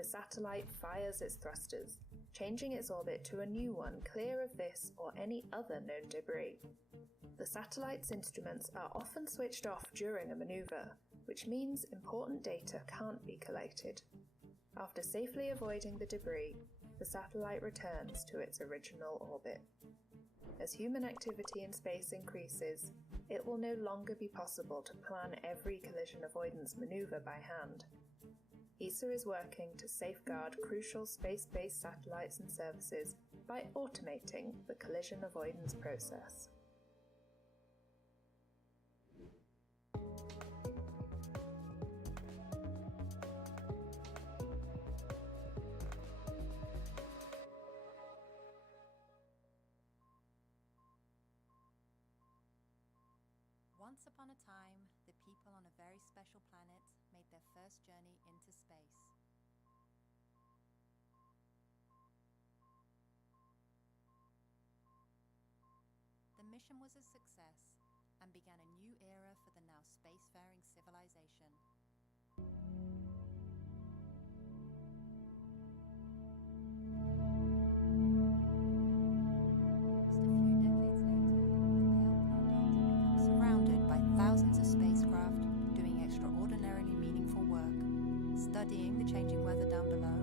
The satellite fires its thrusters, changing its orbit to a new one clear of this or any other known debris. The satellite's instruments are often switched off during a maneuver, which means important data can't be collected. After safely avoiding the debris, the satellite returns to its original orbit. As human activity in space increases, it will no longer be possible to plan every collision avoidance maneuver by hand. ESA is working to safeguard crucial space-based satellites and services by automating the collision avoidance process. Once upon a time, the people on a very special planet made their first journey into space. The mission was a success and began a new era for the now spacefaring civilization. Just a few decades later, the pale blue dot had become surrounded by thousands of spacecraft doing extraordinarily meaningful work, studying the changing weather down below,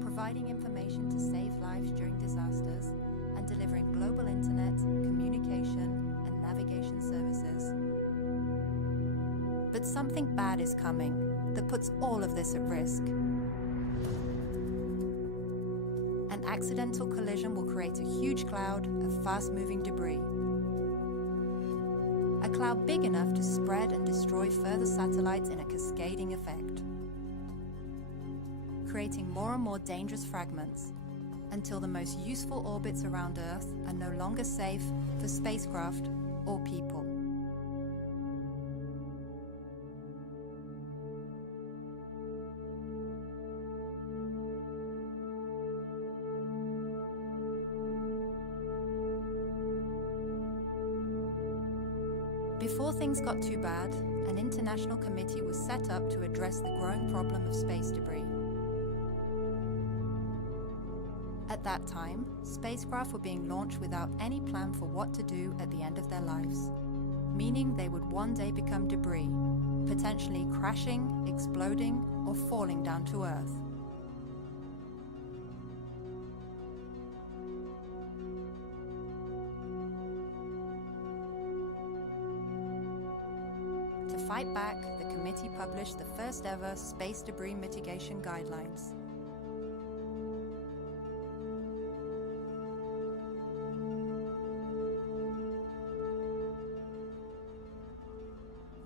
providing information to save lives during disasters, and delivering global internet, communication, and navigation services. But something bad is coming that puts all of this at risk. An accidental collision will create a huge cloud of fast-moving debris. A cloud big enough to spread and destroy further satellites in a cascading effect, creating more and more dangerous fragments until the most useful orbits around Earth are no longer safe for spacecraft or people. Before things got too bad, an international committee was set up to address the growing problem of space debris. At that time, spacecraft were being launched without any plan for what to do at the end of their lives, meaning they would one day become debris, potentially crashing, exploding, or falling down to Earth. To fight back, the committee published the first ever space debris mitigation guidelines.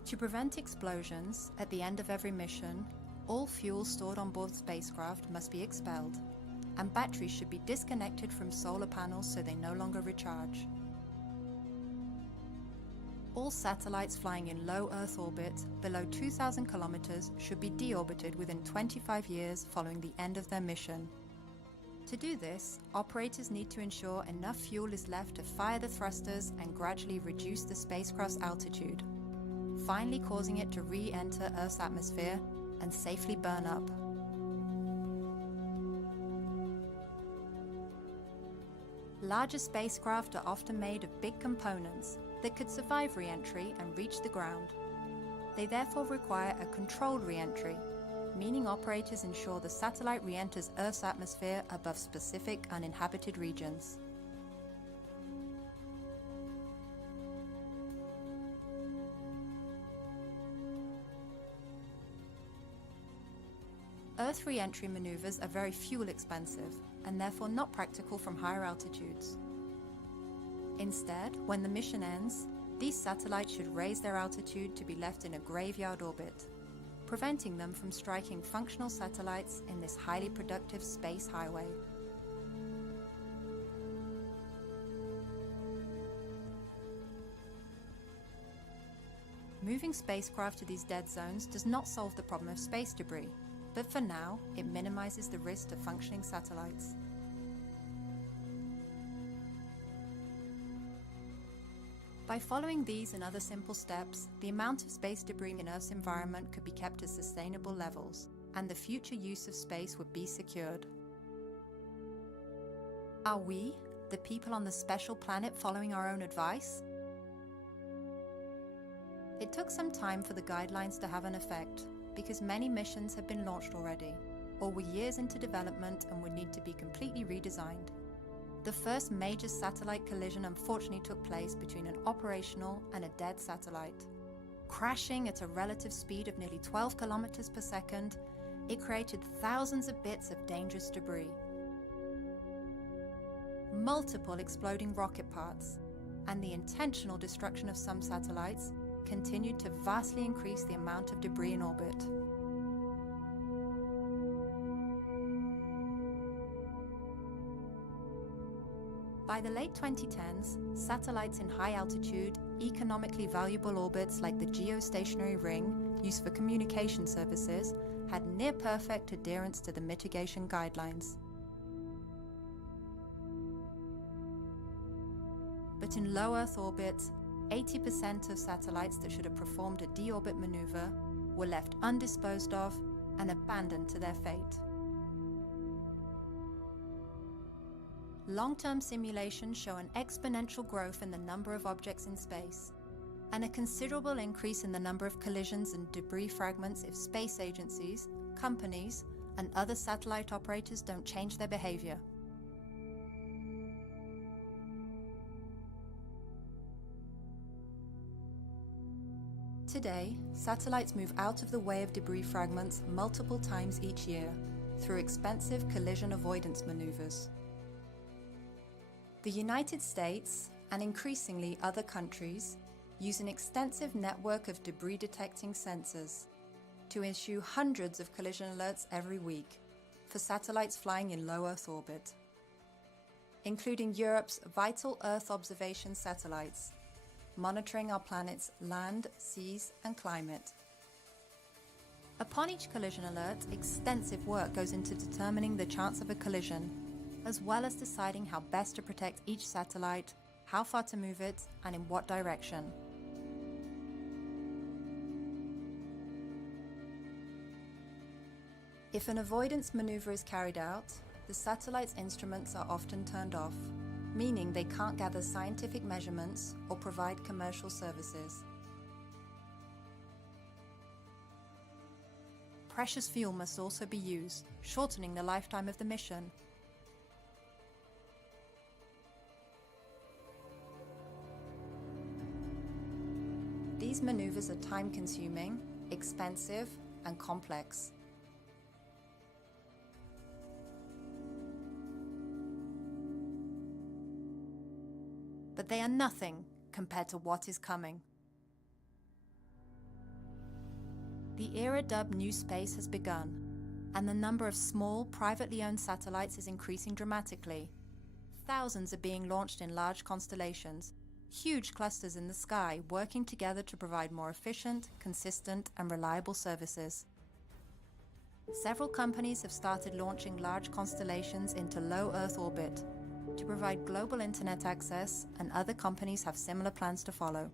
To prevent explosions, at the end of every mission, all fuel stored on board spacecraft must be expelled, and batteries should be disconnected from solar panels so they no longer recharge. All satellites flying in low Earth orbit, below 2,000 kilometers, should be deorbited within 25 years following the end of their mission. To do this, operators need to ensure enough fuel is left to fire the thrusters and gradually reduce the spacecraft's altitude, finally causing it to re-enter Earth's atmosphere and safely burn up. Larger spacecraft are often made of big components that could survive re-entry and reach the ground. They therefore require a controlled re-entry, meaning operators ensure the satellite re-enters Earth's atmosphere above specific uninhabited regions. Earth re-entry maneuvers are very fuel expensive and therefore not practical from higher altitudes. Instead, when the mission ends, these satellites should raise their altitude to be left in a graveyard orbit, preventing them from striking functional satellites in this highly productive space highway. Moving spacecraft to these dead zones does not solve the problem of space debris, but for now, it minimizes the risk to functioning satellites. By following these and other simple steps, the amount of space debris in Earth's environment could be kept at sustainable levels, and the future use of space would be secured. Are we, the people on the special planet, following our own advice? It took some time for the guidelines to have an effect, because many missions had been launched already, or were years into development and would need to be completely redesigned. The first major satellite collision unfortunately took place between an operational and a dead satellite. Crashing at a relative speed of nearly 12 kilometers per second, it created thousands of bits of dangerous debris. Multiple exploding rocket parts, and the intentional destruction of some satellites continued to vastly increase the amount of debris in orbit. By the late 2010s, satellites in high-altitude, economically valuable orbits like the geostationary ring, used for communication services, had near-perfect adherence to the mitigation guidelines. But in low Earth orbit, 80% of satellites that should have performed a deorbit maneuver were left undisposed of and abandoned to their fate. Long-term simulations show an exponential growth in the number of objects in space, and a considerable increase in the number of collisions and debris fragments if space agencies, companies, and other satellite operators don't change their behavior. Today, satellites move out of the way of debris fragments multiple times each year through expensive collision avoidance maneuvers. The United States, and increasingly other countries, use an extensive network of debris-detecting sensors to issue hundreds of collision alerts every week for satellites flying in low Earth orbit, including Europe's Vital Earth Observation satellites, monitoring our planet's land, seas, and climate. Upon each collision alert, extensive work goes into determining the chance of a collision, as well as deciding how best to protect each satellite, how far to move it, and in what direction. If an avoidance maneuver is carried out, the satellite's instruments are often turned off, meaning they can't gather scientific measurements or provide commercial services. Precious fuel must also be used, shortening the lifetime of the mission. These maneuvers are time-consuming, expensive, and complex. But they are nothing compared to what is coming. The era dubbed New Space has begun, and the number of small, privately owned satellites is increasing dramatically. Thousands are being launched in large constellations, huge clusters in the sky working together to provide more efficient, consistent, and reliable services. Several companies have started launching large constellations into low Earth orbit to provide global internet access, and other companies have similar plans to follow.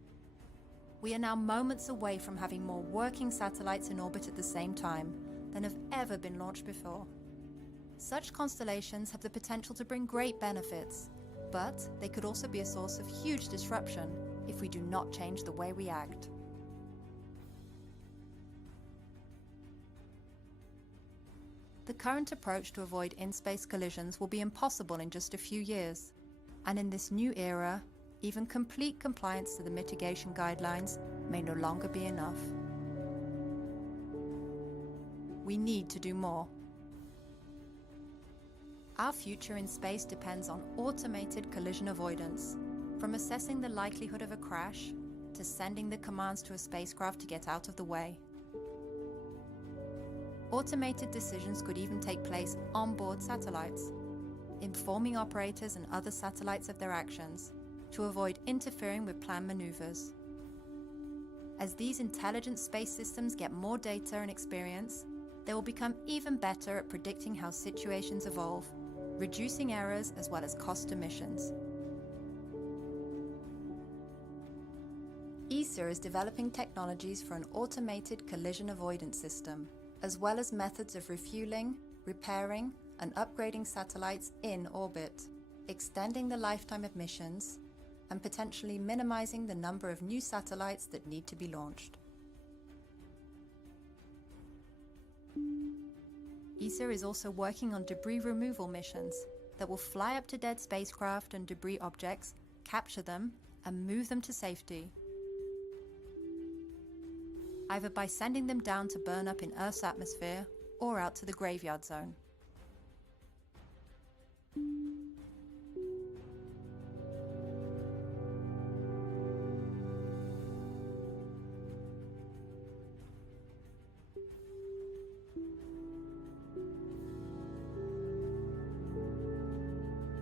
We are now moments away from having more working satellites in orbit at the same time than have ever been launched before. Such constellations have the potential to bring great benefits, but they could also be a source of huge disruption if we do not change the way we act. The current approach to avoid in-space collisions will be impossible in just a few years, and in this new era, even complete compliance to the mitigation guidelines may no longer be enough. We need to do more. Our future in space depends on automated collision avoidance, from assessing the likelihood of a crash to sending the commands to a spacecraft to get out of the way. Automated decisions could even take place on board satellites, informing operators and other satellites of their actions to avoid interfering with planned maneuvers. As these intelligent space systems get more data and experience, they will become even better at predicting how situations evolve, reducing errors as well as cost emissions. ESA is developing technologies for an automated collision avoidance system, as well as methods of refueling, repairing, and upgrading satellites in orbit, extending the lifetime of missions, and potentially minimizing the number of new satellites that need to be launched. ESA is also working on debris removal missions that will fly up to dead spacecraft and debris objects, capture them, and move them to safety, either by sending them down to burn up in Earth's atmosphere or out to the graveyard zone.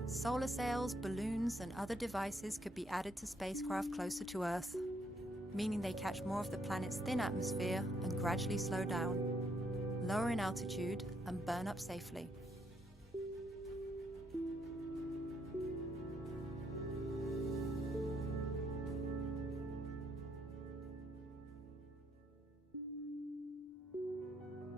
Solar sails, balloons, and other devices could be added to spacecraft closer to Earth, meaning they catch more of the planet's thin atmosphere and gradually slow down, lower in altitude, and burn up safely.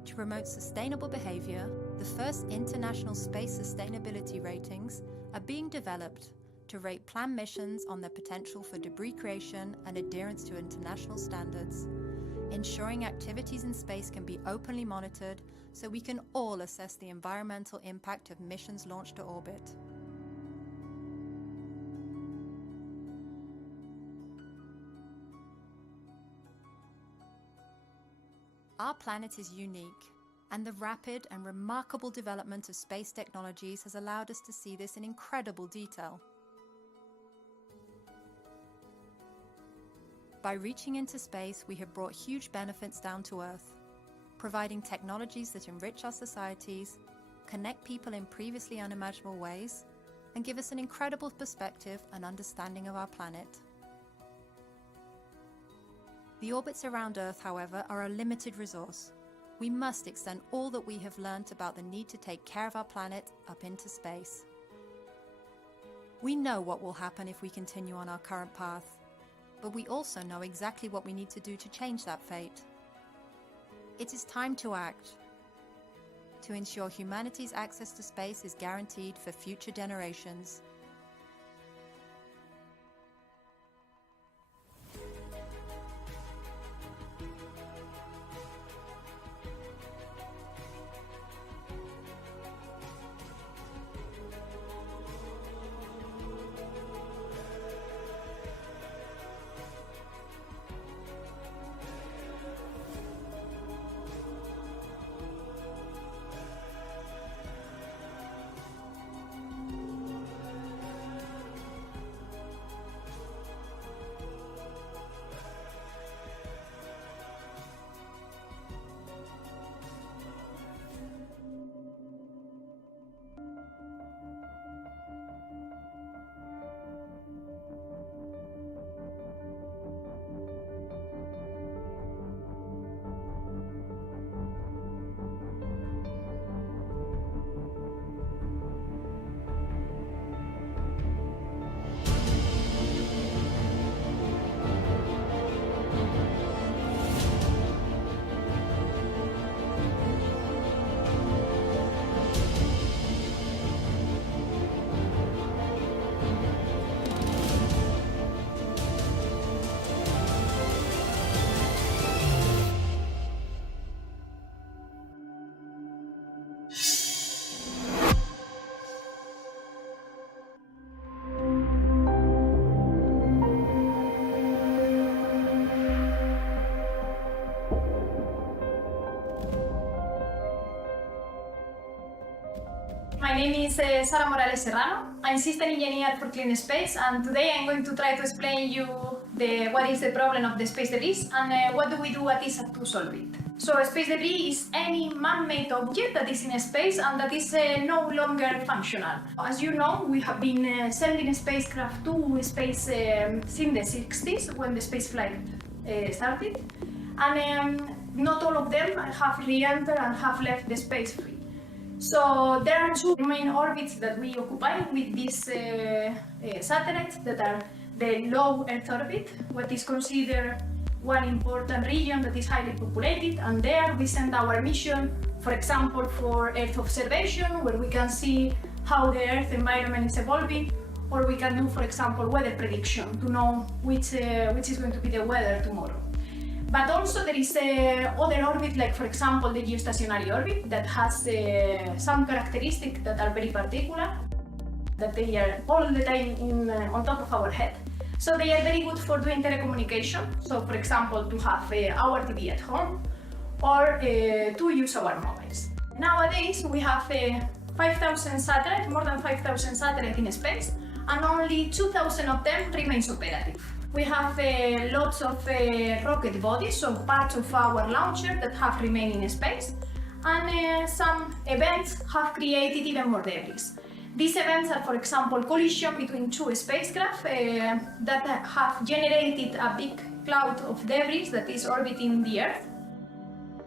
To promote sustainable behavior, the first international space sustainability ratings are being developed to rate planned missions on their potential for debris creation and adherence to international standards, ensuring activities in space can be openly monitored so we can all assess the environmental impact of missions launched to orbit. Our planet is unique, and the rapid and remarkable development of space technologies has allowed us to see this in incredible detail. By reaching into space, we have brought huge benefits down to Earth, providing technologies that enrich our societies, connect people in previously unimaginable ways, and give us an incredible perspective and understanding of our planet. The orbits around Earth, however, are a limited resource. We must extend all that we have learned about the need to take care of our planet up into space. We know what will happen if we continue on our current path, but we also know exactly what we need to do to change that fate. It is time to act, to ensure humanity's access to space is guaranteed for future generations. My name is Sara Morales Serrano. I'm system engineer for Clean Space, and today I'm going to try to explain you what is the problem of the space debris and what do we do at ESA to solve it. So space debris is any man-made object that is in space and that is no longer functional. As you know, we have been sending spacecraft to space since the 60s when the space flight started, and not all of them have re-entered and have left the space free. So there are two main orbits that we occupy with these satellites that are the low Earth orbit, what is considered one important region that is highly populated, and there we send our mission, for example, for Earth observation, where we can see how the Earth environment is evolving, or we can do, for example, weather prediction to know which is going to be the weather tomorrow. But also there is other orbit, like for example the geostationary orbit, that has some characteristics that are very particular, that they are all the time on top of our head. So they are very good for doing telecommunication, so for example to have our TV at home, or to use our mobiles. Nowadays we have 5,000 satellites, more than 5,000 satellites in space, and only 2,000 of them remains operative. We have lots of rocket bodies, so parts of our launcher that have remained in space, and some events have created even more debris. These events are, for example, collision between two spacecraft that have generated a big cloud of debris that is orbiting the Earth,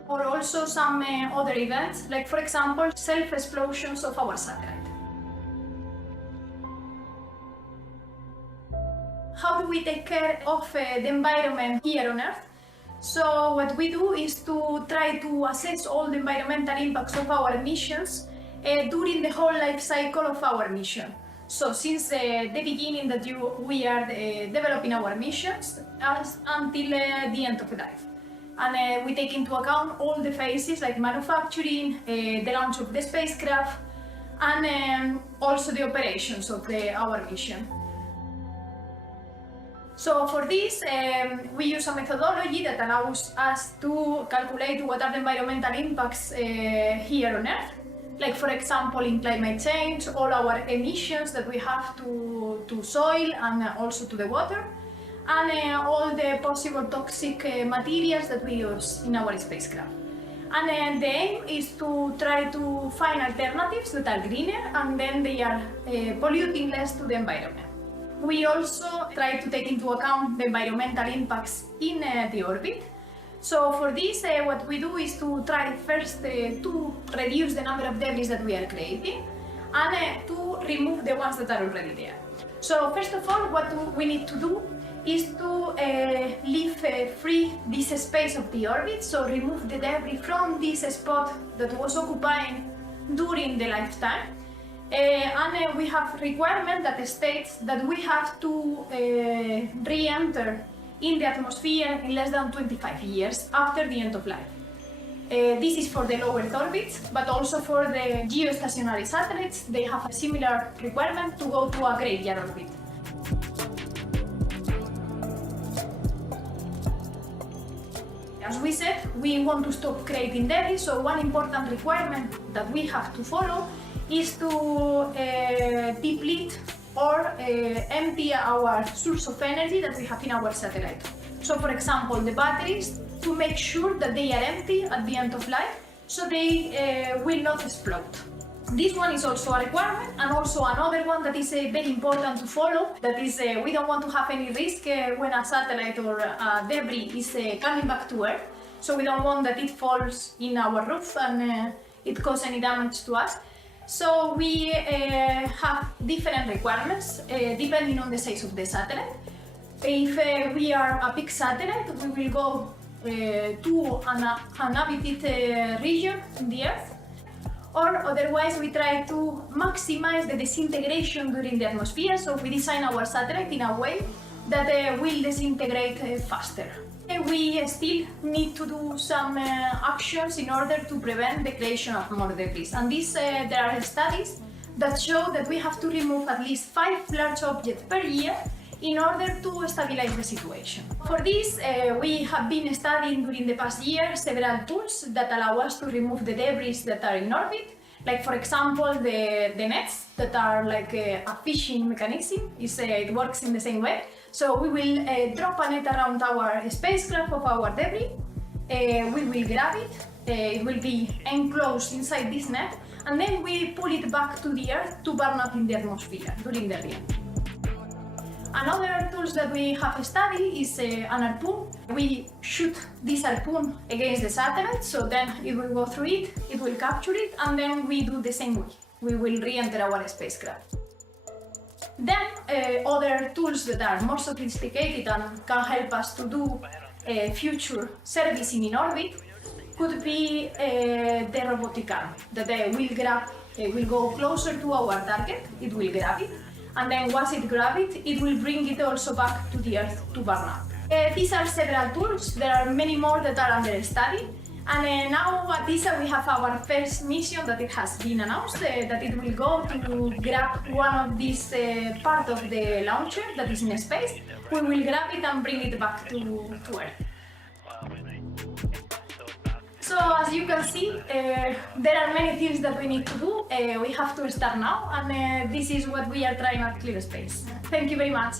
or also some other events, like for example, self-explosions of our satellite. How do we take care of the environment here on Earth? So what we do is to try to assess all the environmental impacts of our missions during the whole life cycle of our mission. So since the beginning that we are developing our missions until the end of life. And we take into account all the phases like manufacturing, the launch of the spacecraft, and also the operations of our mission. So for this, we use a methodology that allows us to calculate what are the environmental impacts here on Earth. Like for example, in climate change, all our emissions that we have to soil and also to the water, and all the possible toxic materials that we use in our spacecraft. And the aim is to try to find alternatives that are greener and then they are polluting less to the environment. We also try to take into account the environmental impacts in the orbit. So for this, what we do is to try first to reduce the number of debris that we are creating and to remove the ones that are already there. So first of all, what we need to do is to leave free this space of the orbit, so remove the debris from this spot that was occupying during the lifetime. And we have requirement that states that we have to re-enter in the atmosphere in less than 25 years after the end of life. This is for the low Earth orbits, but also for the geostationary satellites, they have a similar requirement to go to a graveyard orbit. As we said, we want to stop creating debris, so one important requirement that we have to follow is to deplete or empty our source of energy that we have in our satellite. So for example, the batteries, to make sure that they are empty at the end of life, so they will not explode. This one is also a requirement, and also another one that is very important to follow, that is we don't want to have any risk when a satellite or debris is coming back to Earth, so we don't want that it falls in our roof and it causes any damage to us. So we have different requirements depending on the size of the satellite. If we are a big satellite, we will go to an uninhabited region in the Earth, or otherwise we try to maximize the disintegration during the atmosphere, so we design our satellite in a way that will disintegrate faster. We still need to do some actions in order to prevent the creation of more debris, and there are studies that show that we have to remove at least 5 large objects per year in order to stabilize the situation. For this, we have been studying during the past year several tools that allow us to remove the debris that are in orbit, like for example the nets that are like a fishing mechanism. It works in the same way. So we will drop a net around our spacecraft of our debris, we will grab it, it will be enclosed inside this net, and then we pull it back to the Earth to burn up in the atmosphere during the re-entry. Another tools that we have studied is an harpoon. We shoot this harpoon against the satellite, so then it will go through it, it will capture it, and then we do the same way. We will re-enter our spacecraft. Then other tools that are more sophisticated and can help us to do future servicing in orbit could be the robotic arm that will go closer to our target, it will grab it, and then once it grabs it, it will bring it also back to the Earth to burn up. These are several tools, there are many more that are under study, and now at ESA we have our first mission that it has been announced, that it will go to grab one of these part of the launcher that is in space. We will grab it and bring it back to Earth. So as you can see, there are many things that we need to do. We have to start now, and this is what we are trying at ClearSpace. Thank you very much.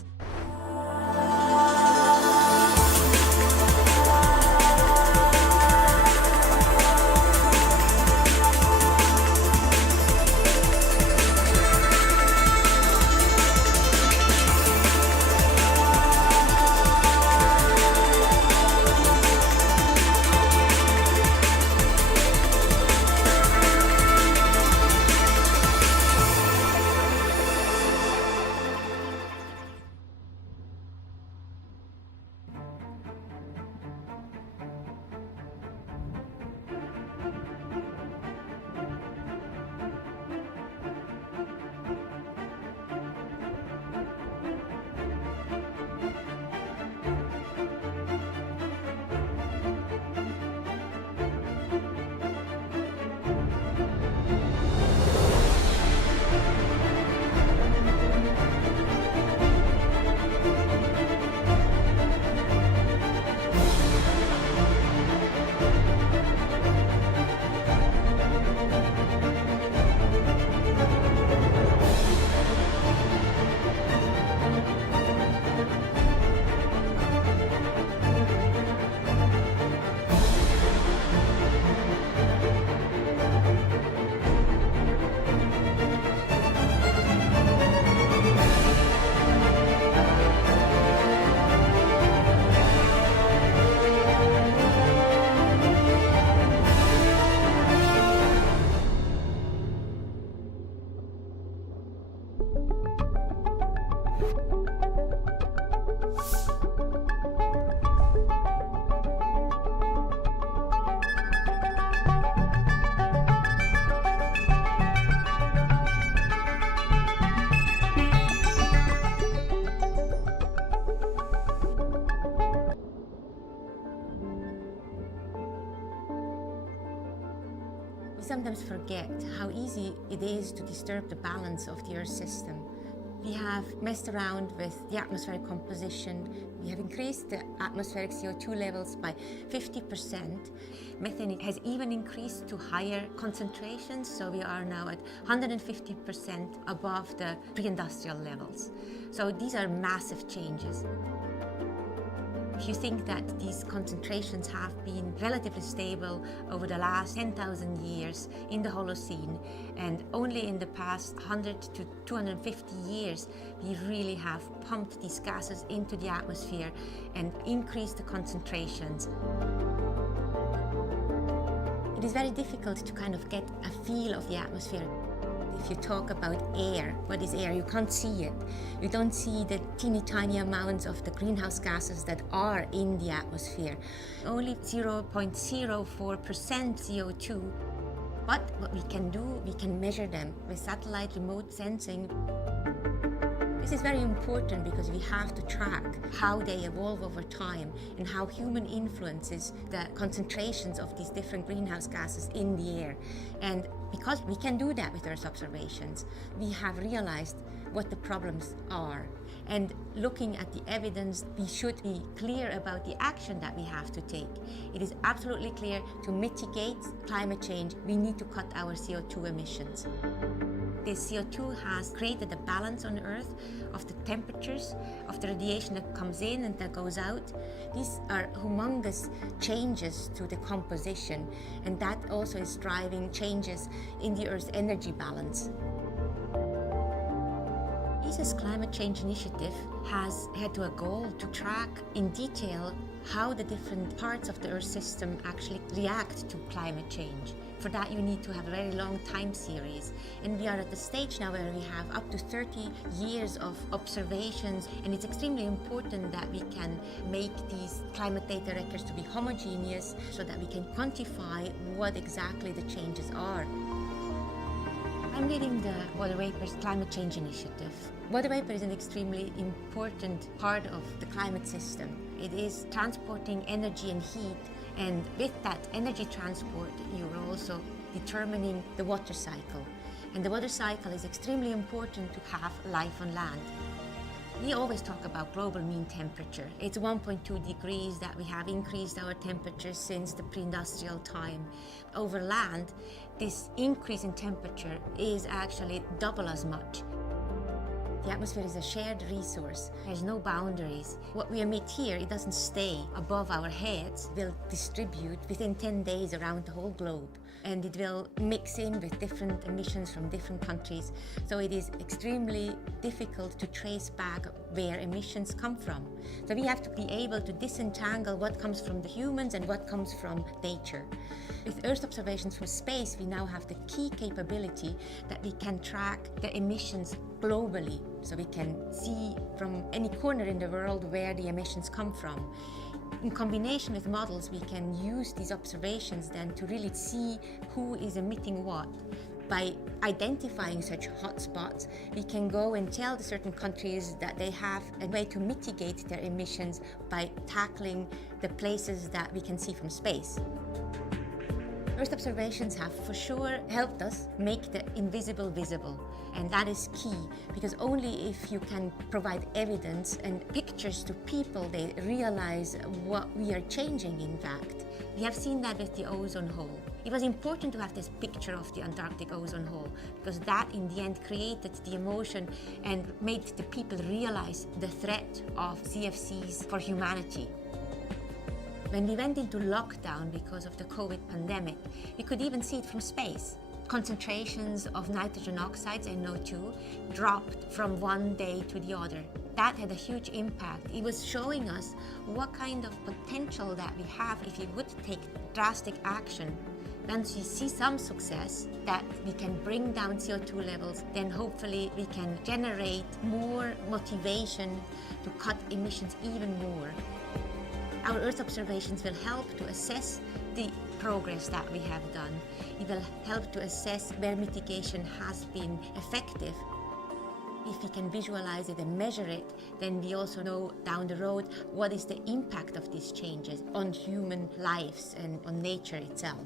We sometimes forget how easy it is to disturb the balance of the Earth system. We have messed around with the atmospheric composition. We have increased the atmospheric CO2 levels by 50%. Methane has even increased to higher concentrations, so we are now at 150% above the pre-industrial levels. So these are massive changes. If you think that these concentrations have been relatively stable over the last 10,000 years in the Holocene, and only in the past 100 to 250 years we really have pumped these gases into the atmosphere and increased the concentrations. It is very difficult to kind of get a feel of the atmosphere. If you talk about air, what is air? You can't see it. You don't see the teeny tiny amounts of the greenhouse gases that are in the atmosphere. Only 0.04% CO2. But what we can do, we can measure them with satellite remote sensing. This is very important because we have to track how they evolve over time and how human influences the concentrations of these different greenhouse gases in the air. And because we can do that with Earth observations, we have realized what the problems are. And looking at the evidence, we should be clear about the action that we have to take. It is absolutely clear to mitigate climate change, we need to cut our CO2 emissions. This CO2 has created a balance on Earth of the temperatures, of the radiation that comes in and that goes out. These are humongous changes to the composition, and that also is driving changes in the Earth's energy balance. ESA's Climate Change Initiative has had to a goal to track in detail how the different parts of the Earth system actually react to climate change. For that you need to have a very long time series, and we are at the stage now where we have up to 30 years of observations, and it's extremely important that we can make these climate data records to be homogeneous so that we can quantify what exactly the changes are. I'm leading the Water Vapour's Climate Change Initiative. Water vapour is an extremely important part of the climate system. It is transporting energy and heat, and with that energy transport, you're also determining the water cycle. And the water cycle is extremely important to have life on land. We always talk about global mean temperature. It's 1.2 degrees that we have increased our temperature since the pre-industrial time. Over land, this increase in temperature is actually double as much. The atmosphere is a shared resource. There's no boundaries. What we emit here, it doesn't stay above our heads. It will distribute within 10 days around the whole globe. And it will mix in with different emissions from different countries. So it is extremely difficult to trace back where emissions come from. So we have to be able to disentangle what comes from the humans and what comes from nature. With Earth observations from space, we now have the key capability that we can track the emissions globally. So we can see from any corner in the world where the emissions come from. In combination with models, we can use these observations then to really see who is emitting what. By identifying such hotspots, we can go and tell the certain countries that they have a way to mitigate their emissions by tackling the places that we can see from space. Earth observations have for sure helped us make the invisible visible. And that is key, because only if you can provide evidence and pictures to people, they realize what we are changing, in fact. We have seen that with the ozone hole. It was important to have this picture of the Antarctic ozone hole, because that in the end created the emotion and made the people realize the threat of CFCs for humanity. When we went into lockdown because of the COVID pandemic, we could even see it from space. Concentrations of nitrogen oxides, NO2, dropped from one day to the other. That had a huge impact. It was showing us what kind of potential that we have if we would take drastic action. Once we see some success, that we can bring down CO2 levels, then hopefully we can generate more motivation to cut emissions even more. Our Earth observations will help to assess the progress that we have done. It will help to assess where mitigation has been effective. If we can visualize it and measure it, then we also know down the road what is the impact of these changes on human lives and on nature itself.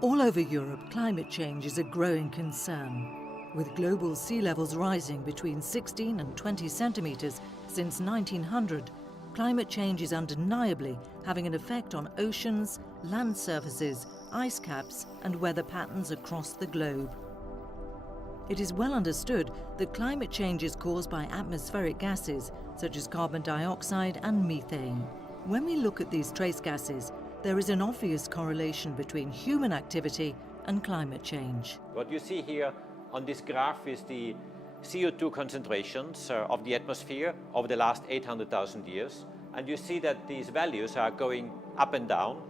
All over Europe, climate change is a growing concern. With global sea levels rising between 16 and 20 centimetres since 1900, climate change is undeniably having an effect on oceans, land surfaces, ice caps and weather patterns across the globe. It is well understood that climate change is caused by atmospheric gases such as carbon dioxide and methane. When we look at these trace gases, there is an obvious correlation between human activity and climate change. What you see here on this graph is the CO2 concentrations of the atmosphere over the last 800,000 years. And you see that these values are going up and down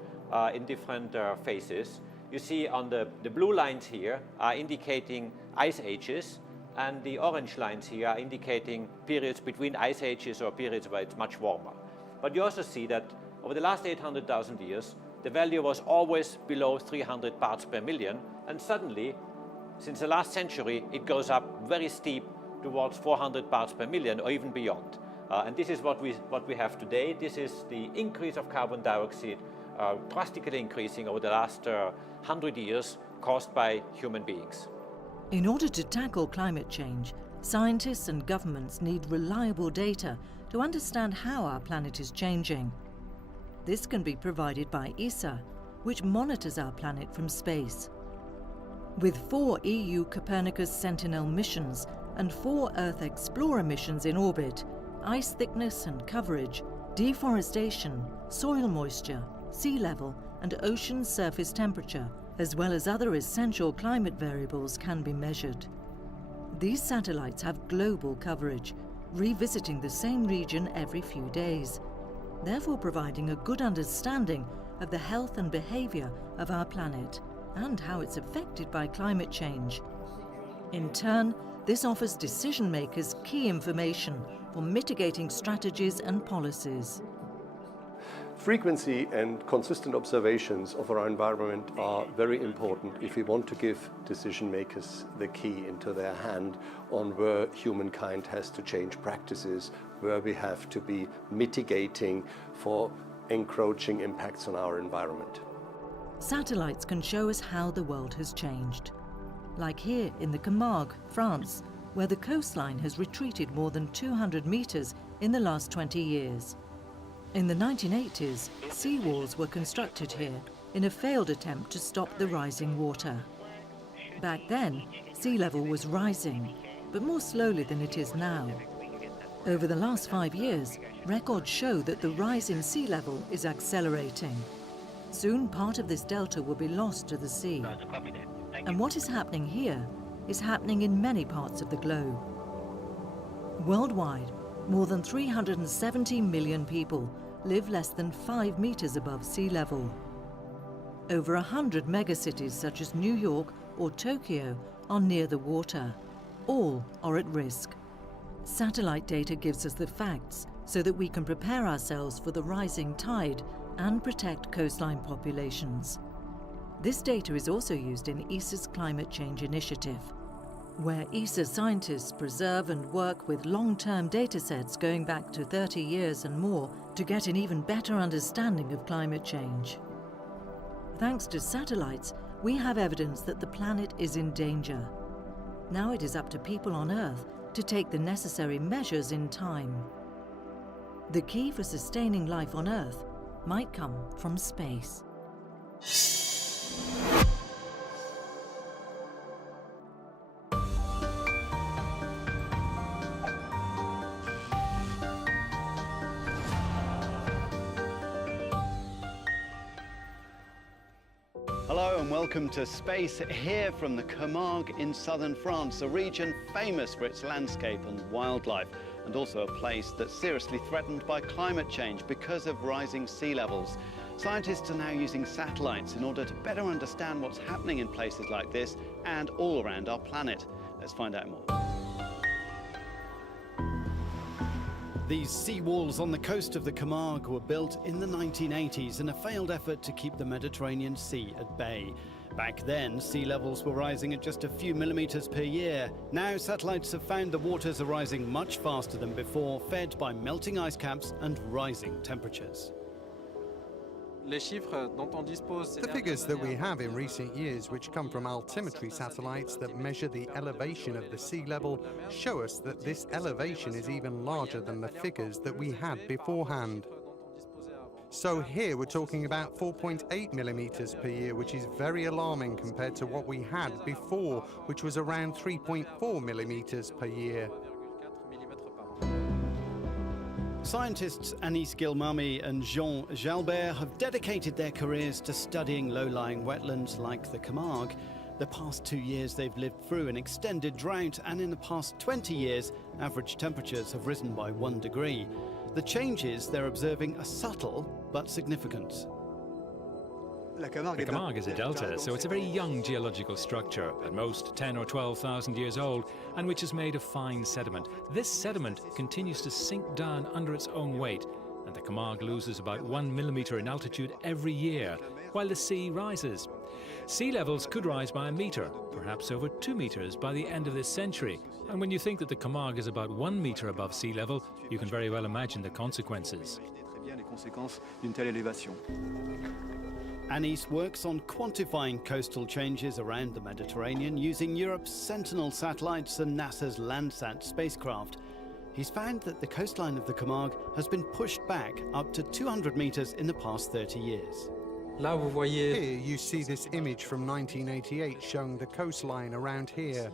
in different phases. You see on the blue lines here are indicating ice ages, and the orange lines here are indicating periods between ice ages or periods where it's much warmer. But you also see that over the last 800,000 years, the value was always below 300 parts per million, and suddenly, since the last century, it goes up very steep towards 400 parts per million or even beyond. And this is what we have today. This is the increase of carbon dioxide drastically increasing over the last 100 years caused by human beings. In order to tackle climate change, scientists and governments need reliable data to understand how our planet is changing. This can be provided by ESA, which monitors our planet from space. With 4 EU Copernicus Sentinel missions and 4 Earth Explorer missions in orbit, ice thickness and coverage, deforestation, soil moisture, sea level and ocean surface temperature, as well as other essential climate variables can be measured. These satellites have global coverage, revisiting the same region every few days, therefore providing a good understanding of the health and behaviour of our planet and how it's affected by climate change. In turn, this offers decision makers key information for mitigating strategies and policies. Frequency and consistent observations of our environment are very important if we want to give decision makers the key into their hand on where humankind has to change practices, where we have to be mitigating for encroaching impacts on our environment. Satellites can show us how the world has changed. Like here in the Camargue, France, where the coastline has retreated more than 200 meters in the last 20 years. In the 1980s, seawalls were constructed here in a failed attempt to stop the rising water. Back then, sea level was rising, but more slowly than it is now. Over the last 5 years, records show that the rise in sea level is accelerating. Soon part of this delta will be lost to the sea. And what is happening here is happening in many parts of the globe. Worldwide, more than 370 million people live less than 5 meters above sea level. Over 100 megacities such as New York or Tokyo are near the water. All are at risk. Satellite data gives us the facts so that we can prepare ourselves for the rising tide and protect coastline populations. This data is also used in ESA's Climate Change Initiative, where ESA scientists preserve and work with long-term datasets going back to 30 years and more to get an even better understanding of climate change. Thanks to satellites, we have evidence that the planet is in danger. Now it is up to people on Earth to take the necessary measures in time. The key for sustaining life on Earth might come from space. Hello and welcome to Space, here from the Camargue in southern France, a region famous for its landscape and wildlife, and also a place that's seriously threatened by climate change because of rising sea levels. Scientists are now using satellites in order to better understand what's happening in places like this and all around our planet. Let's find out more. These seawalls on the coast of the Camargue were built in the 1980s in a failed effort to keep the Mediterranean Sea at bay. Back then, sea levels were rising at just a few millimeters per year. Now, satellites have found the waters are rising much faster than before, fed by melting ice caps and rising temperatures. The figures that we have in recent years, which come from altimetry satellites that measure the elevation of the sea level, show us that this elevation is even larger than the figures that we had beforehand. So here we're talking about 4.8 millimeters per year, which is very alarming compared to what we had before, which was around 3.4 millimeters per year. Scientists Anis Gilmami and Jean Jalbert have dedicated their careers to studying low-lying wetlands like the Camargue. The past 2 years they've lived through an extended drought, and in the past 20 years average temperatures have risen by 1 degree. The changes they're observing are subtle but significant. The Camargue is a delta, so it's a very young geological structure, at most 10 or 12,000 years old, and which is made of fine sediment. This sediment continues to sink down under its own weight, and the Camargue loses about 1 millimetre in altitude every year, while the sea rises. Sea levels could rise by a metre, perhaps over 2 metres by the end of this century. And when you think that the Camargue is about 1 metre above sea level, you can very well imagine the consequences. Anis works on quantifying coastal changes around the Mediterranean using Europe's Sentinel satellites and NASA's Landsat spacecraft. He's found that the coastline of the Camargue has been pushed back up to 200 metres in the past 30 years. Here you see this image from 1988 showing the coastline around here.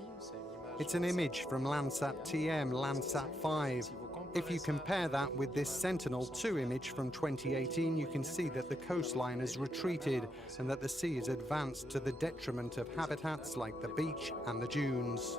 It's an image from Landsat TM, Landsat 5. If you compare that with this Sentinel-2 image from 2018, you can see that the coastline has retreated and that the sea has advanced to the detriment of habitats like the beach and the dunes.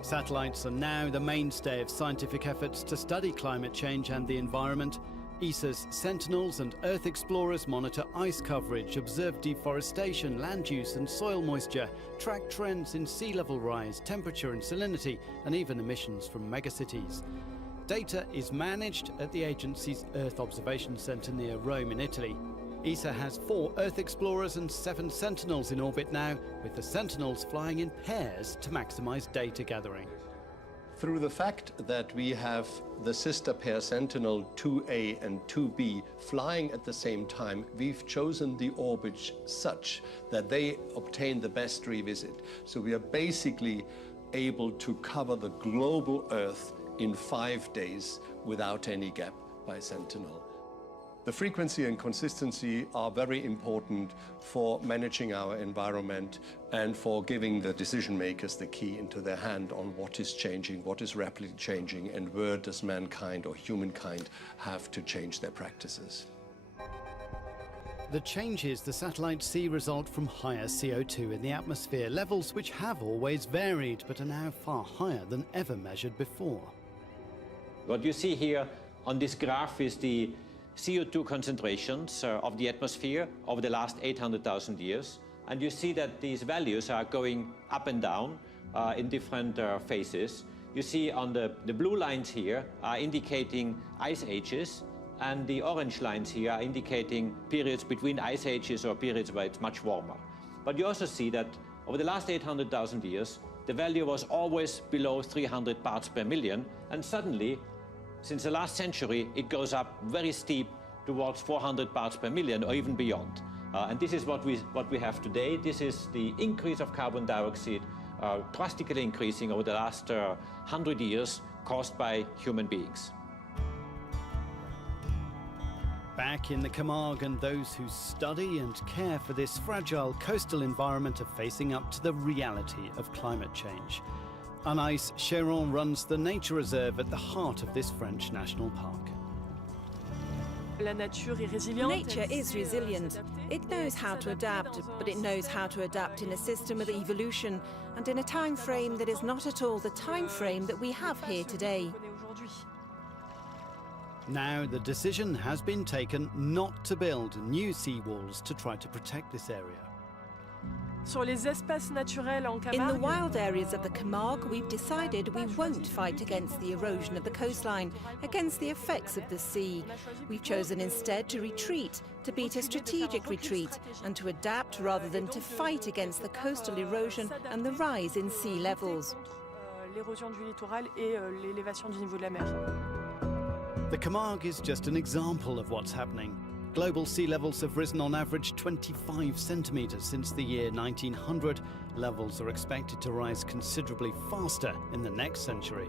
Satellites are now the mainstay of scientific efforts to study climate change and the environment. ESA's Sentinels and Earth Explorers monitor ice coverage, observe deforestation, land use and soil moisture, track trends in sea level rise, temperature and salinity, and even emissions from megacities. Data is managed at the agency's Earth Observation Centre near Rome in Italy. ESA has 4 Earth Explorers and 7 Sentinels in orbit now, with the Sentinels flying in pairs to maximise data gathering. Through the fact that we have the sister pair Sentinel 2A and 2B flying at the same time, we've chosen the orbits such that they obtain the best revisit. So we are basically able to cover the global Earth in 5 days without any gap by Sentinel. The frequency and consistency are very important for managing our environment and for giving the decision makers the key into their hand on what is changing, what is rapidly changing, and where does mankind or humankind have to change their practices. The changes the satellites see result from higher CO2 in the atmosphere, levels which have always varied but are now far higher than ever measured before. What you see here on this graph is the CO2 concentrations of the atmosphere over the last 800,000 years. And you see that these values are going up and down in different phases. You see on the blue lines here are indicating ice ages, and the orange lines here are indicating periods between ice ages or periods where it's much warmer. But you also see that over the last 800,000 years, the value was always below 300 parts per million, and suddenly, since the last century, it goes up very steep towards 400 parts per million or even beyond. And this is what we have today. This is the increase of carbon dioxide drastically increasing over the last 100 years caused by human beings. Back in the Camargue, and those who study and care for this fragile coastal environment are facing up to the reality of climate change. Anaïs Chéron runs the nature reserve at the heart of this French national park. Nature is resilient. It knows how to adapt, but it knows how to adapt in a system of evolution and in a time frame that is not at all the time frame that we have here today. Now the decision has been taken not to build new seawalls to try to protect this area. In the wild areas of the Camargue, we've decided we won't fight against the erosion of the coastline, against the effects of the sea. We've chosen instead to retreat, to beat a strategic retreat, and to adapt rather than to fight against the coastal erosion and the rise in sea levels. The Camargue is just an example of what's happening. global sea levels have risen on average 25 centimetres since the year 1900. Levels are expected to rise considerably faster in the next century.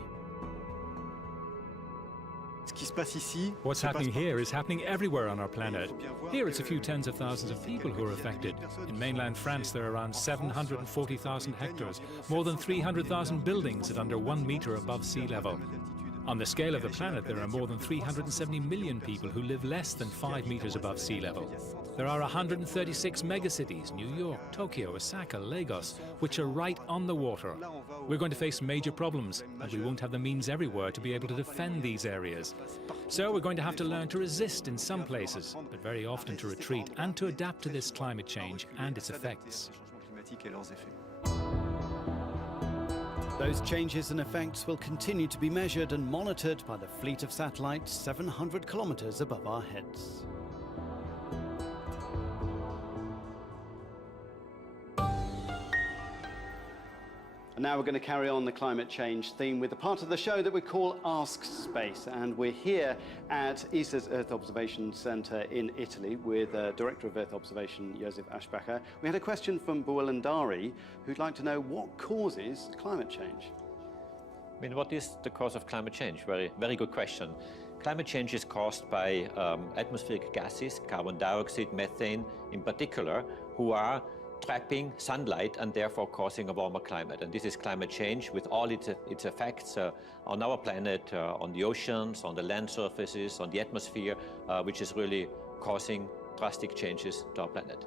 What's happening here is happening everywhere on our planet. Here it's a few tens of thousands of people who are affected. In mainland France there are around 740,000 hectares, more than 300,000 buildings at under 1 metre above sea level. On the scale of the planet, there are more than 370 million people who live less than 5 meters above sea level. There are 136 megacities, New York, Tokyo, Osaka, Lagos, which are right on the water. We're going to face major problems, and we won't have the means everywhere to be able to defend these areas. So we're going to have to learn to resist in some places, but very often to retreat and to adapt to this climate change and its effects. Those changes and effects will continue to be measured and monitored by the fleet of satellites 700 kilometers above our heads. And now we're going to carry on the climate change theme with the part of the show that we call Ask Space. And we're here at ESA's Earth Observation Centre in Italy with Director of Earth Observation, Josef Aschbacher. We had a question from Bualandari, who'd like to know what causes climate change. I mean, what is the cause of climate change? Very good question. Climate change is caused by atmospheric gases, carbon dioxide, methane in particular, who are trapping sunlight and therefore causing a warmer climate. And this is climate change with all its effects on our planet, on the oceans, on the land surfaces, on the atmosphere, which is really causing drastic changes to our planet.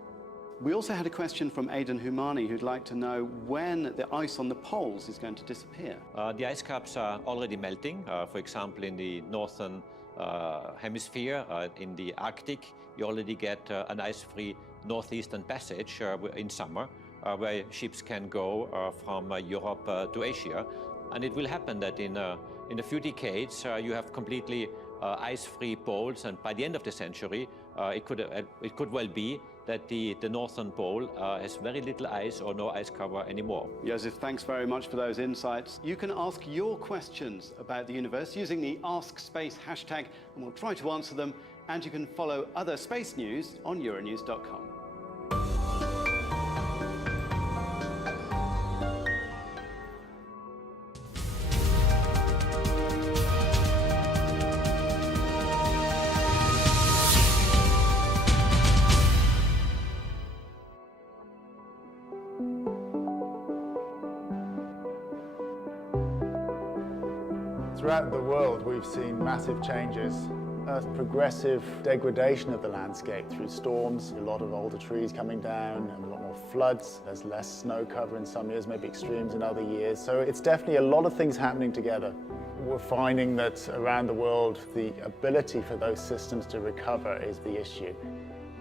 We also had a question from Aidan Humani, who'd like to know when the ice on the poles is going to disappear. The ice caps are already melting. For example, in the northern hemisphere, in the Arctic, you already get an ice-free northeastern passage in summer, where ships can go from Europe to Asia. And it will happen that in a few decades, you have completely ice-free poles, and by the end of the century, it could well be that the northern pole has very little ice or no ice cover anymore. Josef, thanks very much for those insights. You can ask your questions about the universe using the Ask Space hashtag, and we'll try to answer them. And you can follow other space news on Euronews.com. Throughout the world, we've seen massive changes. A progressive degradation of the landscape through storms, a lot of older trees coming down, and a lot more floods. There's less snow cover in some years, maybe extremes in other years. So it's definitely a lot of things happening together. We're finding that around the world, the ability for those systems to recover is the issue.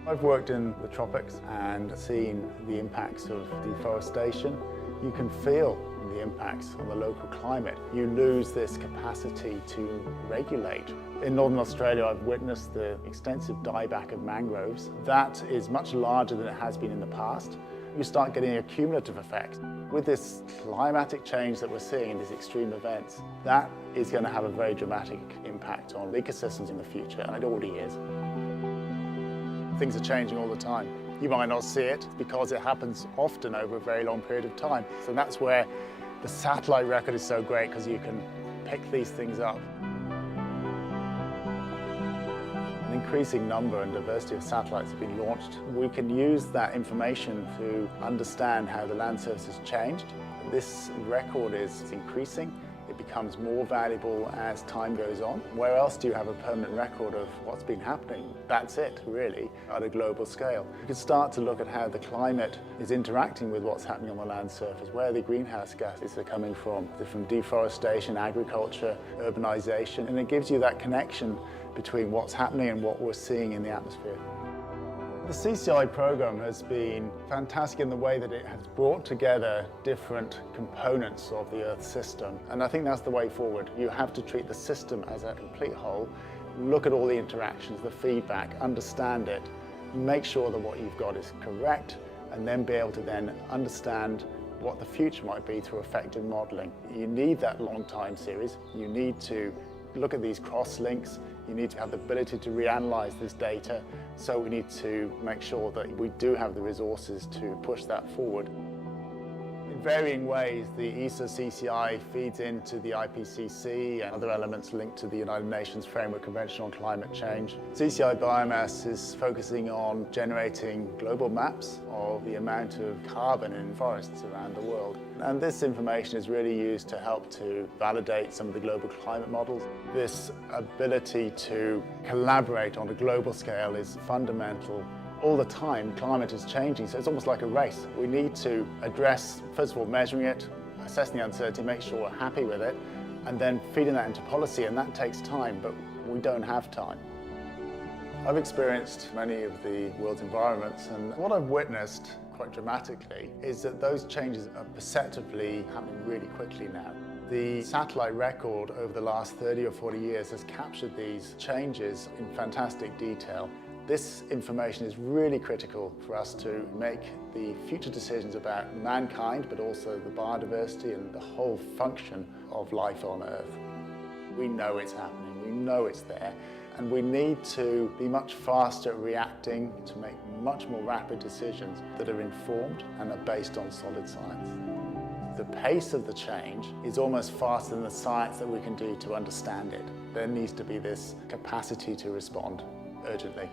I've worked in the tropics and seen the impacts of deforestation. You can feel the impacts on the local climate. You lose this capacity to regulate. In Northern Australia, I've witnessed the extensive dieback of mangroves. That is much larger than it has been in the past. You start getting a cumulative effect. With this climatic change that we're seeing in these extreme events, that is going to have a very dramatic impact on ecosystems in the future, and it already is. Things are changing all the time. You might not see it because it happens often over a very long period of time. So that's where the satellite record is so great, because you can pick these things up. An increasing number and diversity of satellites have been launched. We can use that information to understand how the land surface has changed. This record is increasing. It becomes more valuable as time goes on. Where else do you have a permanent record of what's been happening? That's it, really, at a global scale. You can start to look at how the climate is interacting with what's happening on the land surface, where the greenhouse gases are coming from deforestation, agriculture, urbanization, and it gives you that connection between what's happening and what we're seeing in the atmosphere. The CCI program has been fantastic in the way that it has brought together different components of the Earth system, and I think that's the way forward. You have to treat the system as a complete whole, look at all the interactions, the feedback, understand it, make sure that what you've got is correct, and then be able to then understand what the future might be through effective modelling. You need that long time series. You need to look at these cross-links. You need to have the ability to reanalyze this data. So we need to make sure that we do have the resources to push that forward. In varying ways, the ESA CCI feeds into the IPCC and other elements linked to the United Nations Framework Convention on Climate Change. CCI Biomass is focusing on generating global maps of the amount of carbon in forests around the world. And this information is really used to help to validate some of the global climate models. This ability to collaborate on a global scale is fundamental. All the time, climate is changing, so it's almost like a race. We need to address, first of all, measuring it, assessing the uncertainty, make sure we're happy with it, and then feeding that into policy, and that takes time, but we don't have time. I've experienced many of the world's environments, and what I've witnessed quite dramatically is that those changes are perceptibly happening really quickly now. The satellite record over the last 30 or 40 years has captured these changes in fantastic detail. This information is really critical for us to make the future decisions about mankind, but also the biodiversity and the whole function of life on Earth. We know it's happening, we know it's there, and we need to be much faster at reacting to make much more rapid decisions that are informed and are based on solid science. The pace of the change is almost faster than the science that we can do to understand it. There needs to be this capacity to respond urgently.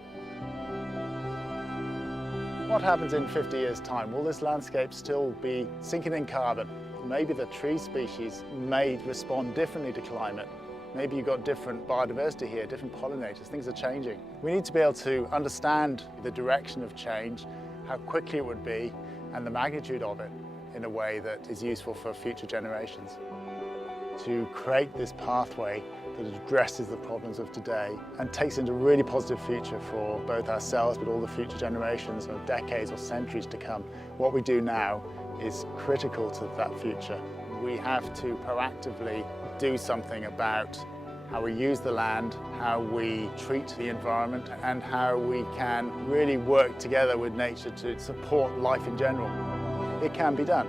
What happens in 50 years' time? Will this landscape still be sinking in carbon? Maybe the tree species may respond differently to climate. Maybe you've got different biodiversity here, different pollinators, things are changing. We need to be able to understand the direction of change, how quickly it would be, and the magnitude of it in a way that is useful for future generations. To create this pathway that addresses the problems of today and takes into a really positive future for both ourselves but all the future generations of decades or centuries to come. What we do now is critical to that future. We have to proactively do something about how we use the land, how we treat the environment, and how we can really work together with nature to support life in general. It can be done.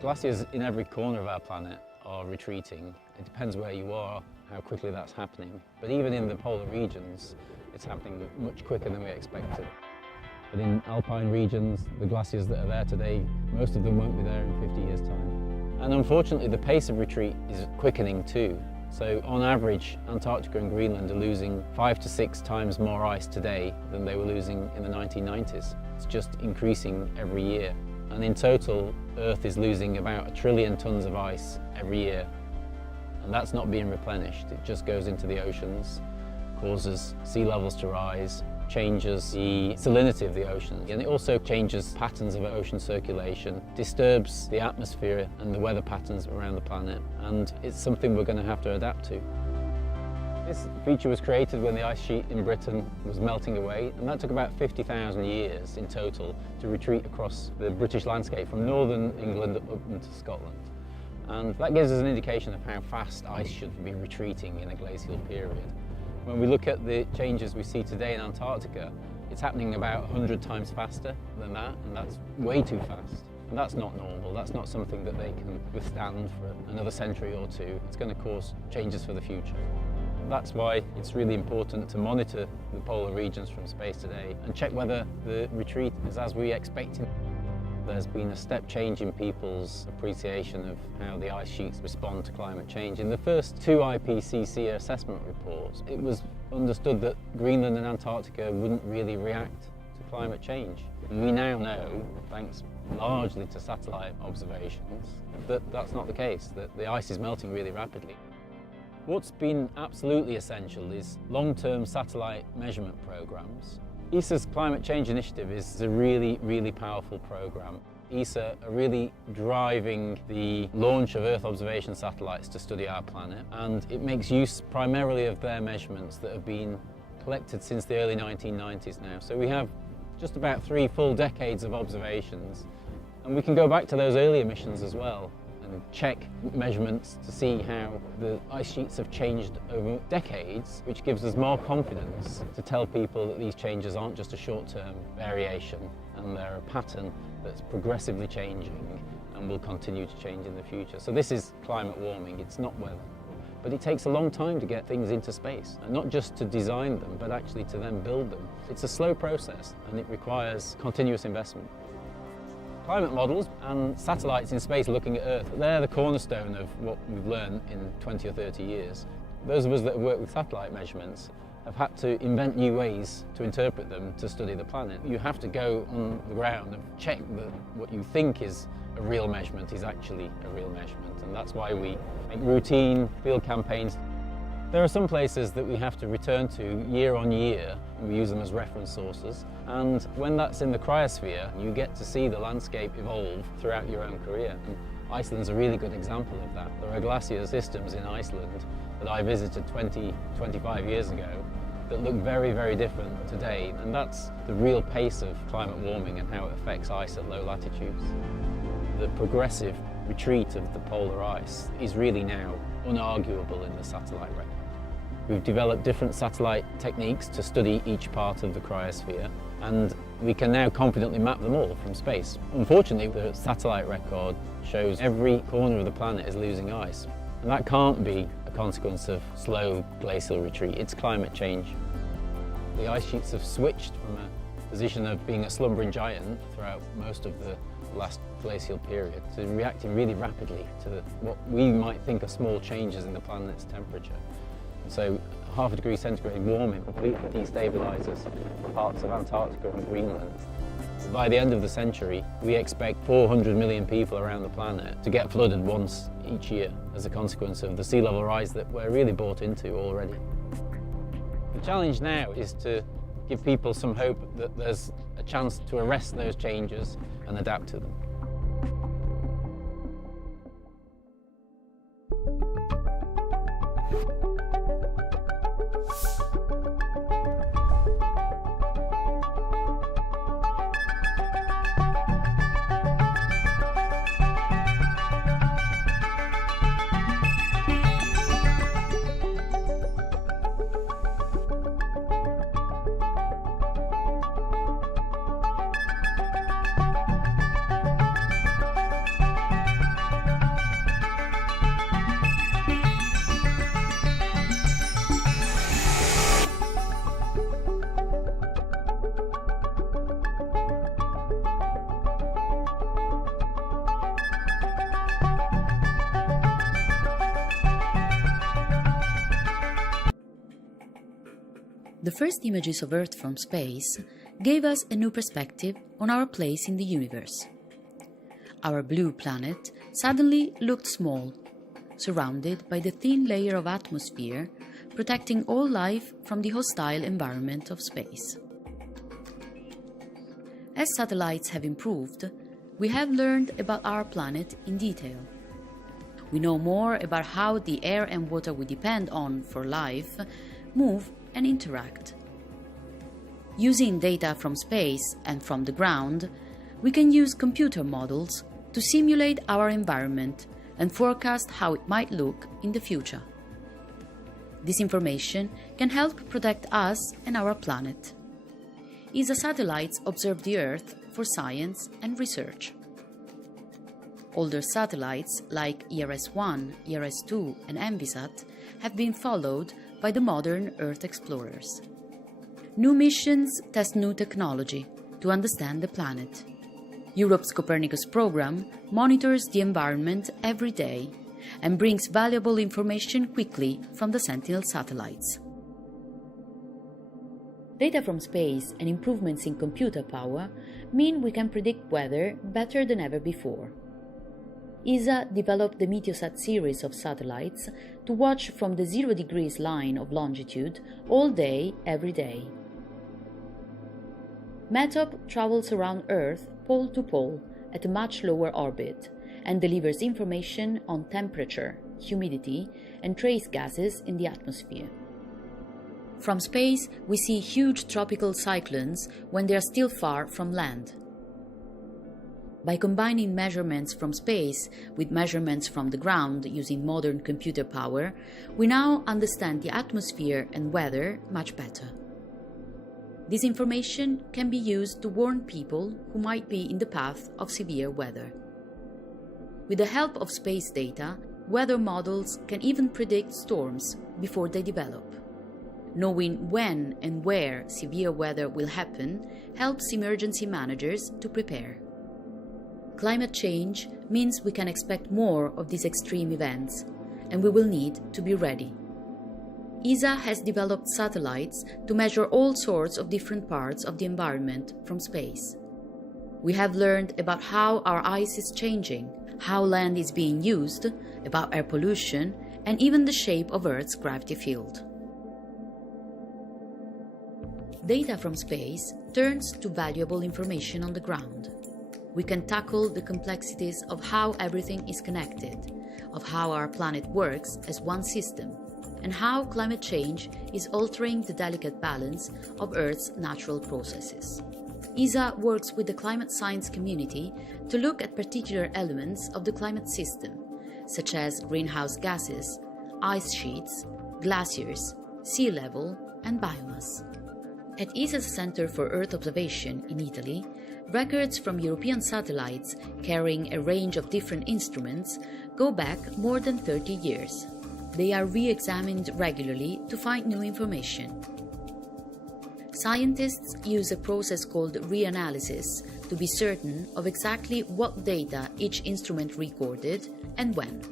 Glaciers in every corner of our planet are retreating. It depends where you are, how quickly that's happening. But even in the polar regions, it's happening much quicker than we expected. But in alpine regions, the glaciers that are there today, most of them won't be there in 50 years' time. And unfortunately, the pace of retreat is quickening too. So on average, Antarctica and Greenland are losing 5 to 6 times more ice today than they were losing in the 1990s. It's just increasing every year. And in total, Earth is losing about 1 trillion tons of ice every year. And that's not being replenished. It just goes into the oceans, causes sea levels to rise, changes the salinity of the oceans, and it also changes patterns of ocean circulation, disturbs the atmosphere and the weather patterns around the planet, and it's something we're going to have to adapt to. This feature was created when the ice sheet in Britain was melting away, and that took about 50,000 years in total to retreat across the British landscape from northern England up into Scotland. And that gives us an indication of how fast ice should be retreating in a glacial period. When we look at the changes we see today in Antarctica, it's happening about 100 times faster than that, and that's way too fast. And that's not normal, that's not something that they can withstand for another century or two. It's going to cause changes for the future. That's why it's really important to monitor the polar regions from space today and check whether the retreat is as we expected. There's been a step change in people's appreciation of how the ice sheets respond to climate change. In the first 2 IPCC assessment reports, it was understood that Greenland and Antarctica wouldn't really react to climate change. We now know, thanks largely to satellite observations, that that's not the case, that the ice is melting really rapidly. What's been absolutely essential is long-term satellite measurement programs. ESA's Climate Change Initiative is a really, really powerful program. ESA are really driving the launch of Earth observation satellites to study our planet, and it makes use primarily of their measurements that have been collected since the early 1990s now. So we have just about 3 full decades of observations. And we can go back to those earlier missions as well and check measurements to see how the ice sheets have changed over decades, which gives us more confidence to tell people that these changes aren't just a short-term variation and they're a pattern that's progressively changing and will continue to change in the future. So this is climate warming, it's not weather. But it takes a long time to get things into space, and not just to design them, but actually to then build them. It's a slow process and it requires continuous investment. Climate models and satellites in space looking at Earth, they're the cornerstone of what we've learned in 20 or 30 years. Those of us that have worked with satellite measurements have had to invent new ways to interpret them to study the planet. You have to go on the ground and check that what you think is a real measurement is actually a real measurement, and that's why we make routine field campaigns. There are some places that we have to return to year on year, and we use them as reference sources. And when that's in the cryosphere, you get to see the landscape evolve throughout your own career. And Iceland's a really good example of that. There are glacier systems in Iceland that I visited 20, 25 years ago that look very, very different today. And that's the real pace of climate warming and how it affects ice at low latitudes. The progressive retreat of the polar ice is really now unarguable in the satellite record. We've developed different satellite techniques to study each part of the cryosphere, and we can now confidently map them all from space. Unfortunately, the satellite record shows every corner of the planet is losing ice, and that can't be a consequence of slow glacial retreat. It's climate change. The ice sheets have switched from a position of being a slumbering giant throughout most of the last glacial period to reacting really rapidly to what we might think are small changes in the planet's temperature. So half a degree centigrade warming completely destabilizes parts of Antarctica and Greenland. By the end of the century, we expect 400 million people around the planet to get flooded once each year as a consequence of the sea level rise that we're really bought into already. The challenge now is to give people some hope that there's a chance to arrest those changes and adapt to them. The first images of Earth from space gave us a new perspective on our place in the universe. Our blue planet suddenly looked small, surrounded by the thin layer of atmosphere protecting all life from the hostile environment of space. As satellites have improved, we have learned about our planet in detail. We know more about how the air and water we depend on for life move and interact. Using data from space and from the ground, we can use computer models to simulate our environment and forecast how it might look in the future. This information can help protect us and our planet. ESA satellites observe the Earth for science and research. Older satellites like ERS-1, ERS-2 and Envisat have been followed by the modern Earth explorers. New missions test new technology to understand the planet. Europe's Copernicus program monitors the environment every day and brings valuable information quickly from the Sentinel satellites. Data from space and improvements in computer power mean we can predict weather better than ever before. ESA developed the Meteosat series of satellites to watch from the 0 degrees line of longitude all day, every day. METOP travels around Earth pole to pole at a much lower orbit and delivers information on temperature, humidity, and trace gases in the atmosphere. From space, we see huge tropical cyclones when they are still far from land. By combining measurements from space with measurements from the ground using modern computer power, we now understand the atmosphere and weather much better. This information can be used to warn people who might be in the path of severe weather. With the help of space data, weather models can even predict storms before they develop. Knowing when and where severe weather will happen helps emergency managers to prepare. Climate change means we can expect more of these extreme events, and we will need to be ready. ESA has developed satellites to measure all sorts of different parts of the environment from space. We have learned about how our ice is changing, how land is being used, about air pollution, and even the shape of Earth's gravity field. Data from space turns to valuable information on the ground. We can tackle the complexities of how everything is connected, of how our planet works as one system, and how climate change is altering the delicate balance of Earth's natural processes. ESA works with the climate science community to look at particular elements of the climate system, such as greenhouse gases, ice sheets, glaciers, sea level, and biomass. At ESA's Center for Earth Observation in Italy, records from European satellites carrying a range of different instruments go back more than 30 years. They are re-examined regularly to find new information. Scientists use a process called reanalysis to be certain of exactly what data each instrument recorded and when.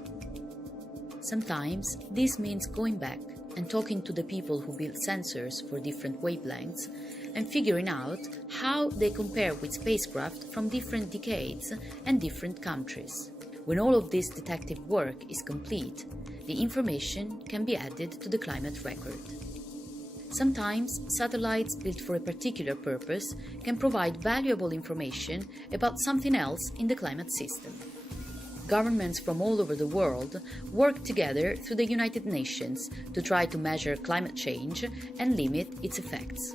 Sometimes this means going back and talking to the people who built sensors for different wavelengths and figuring out how they compare with spacecraft from different decades and different countries. When all of this detective work is complete, the information can be added to the climate record. Sometimes satellites built for a particular purpose can provide valuable information about something else in the climate system. Governments from all over the world work together through the United Nations to try to measure climate change and limit its effects.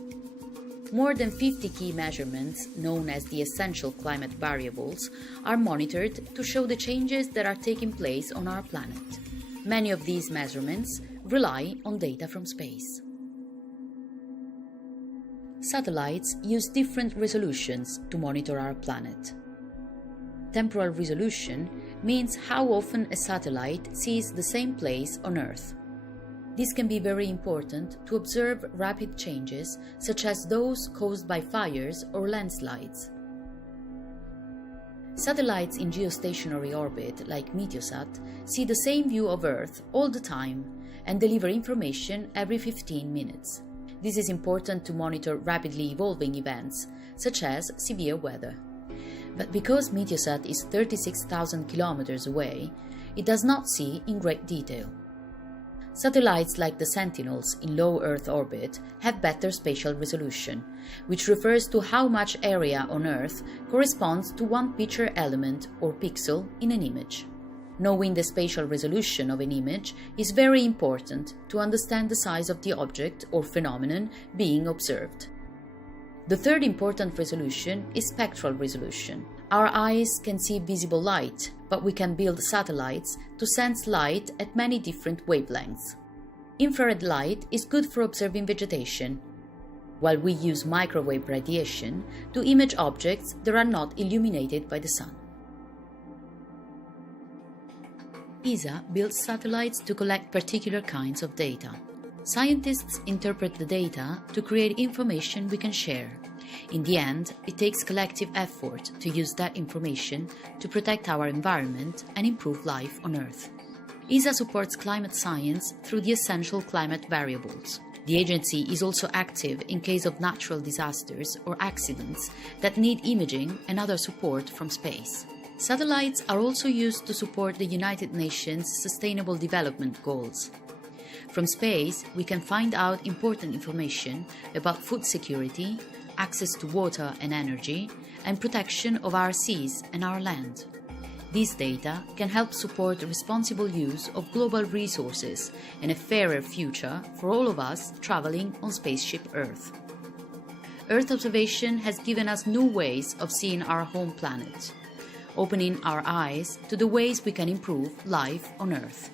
More than 50 key measurements, known as the essential climate variables, are monitored to show the changes that are taking place on our planet. Many of these measurements rely on data from space. Satellites use different resolutions to monitor our planet. Temporal resolution means how often a satellite sees the same place on Earth. This can be very important to observe rapid changes, such as those caused by fires or landslides. Satellites in geostationary orbit, like Meteosat, see the same view of Earth all the time and deliver information every 15 minutes. This is important to monitor rapidly evolving events, such as severe weather. But because Meteosat is 36,000 kilometers away, it does not see in great detail. Satellites like the Sentinels in low Earth orbit have better spatial resolution, which refers to how much area on Earth corresponds to one picture element or pixel in an image. Knowing the spatial resolution of an image is very important to understand the size of the object or phenomenon being observed. The third important resolution is spectral resolution. Our eyes can see visible light, but we can build satellites to sense light at many different wavelengths. Infrared light is good for observing vegetation, while we use microwave radiation to image objects that are not illuminated by the sun. ESA builds satellites to collect particular kinds of data. Scientists interpret the data to create information we can share. In the end, it takes collective effort to use that information to protect our environment and improve life on Earth. ESA supports climate science through the essential climate variables. The agency is also active in case of natural disasters or accidents that need imaging and other support from space. Satellites are also used to support the United Nations Sustainable Development Goals. From space, we can find out important information about food security, access to water and energy, and protection of our seas and our land. This data can help support the responsible use of global resources and a fairer future for all of us traveling on spaceship Earth. Earth observation has given us new ways of seeing our home planet, opening our eyes to the ways we can improve life on Earth.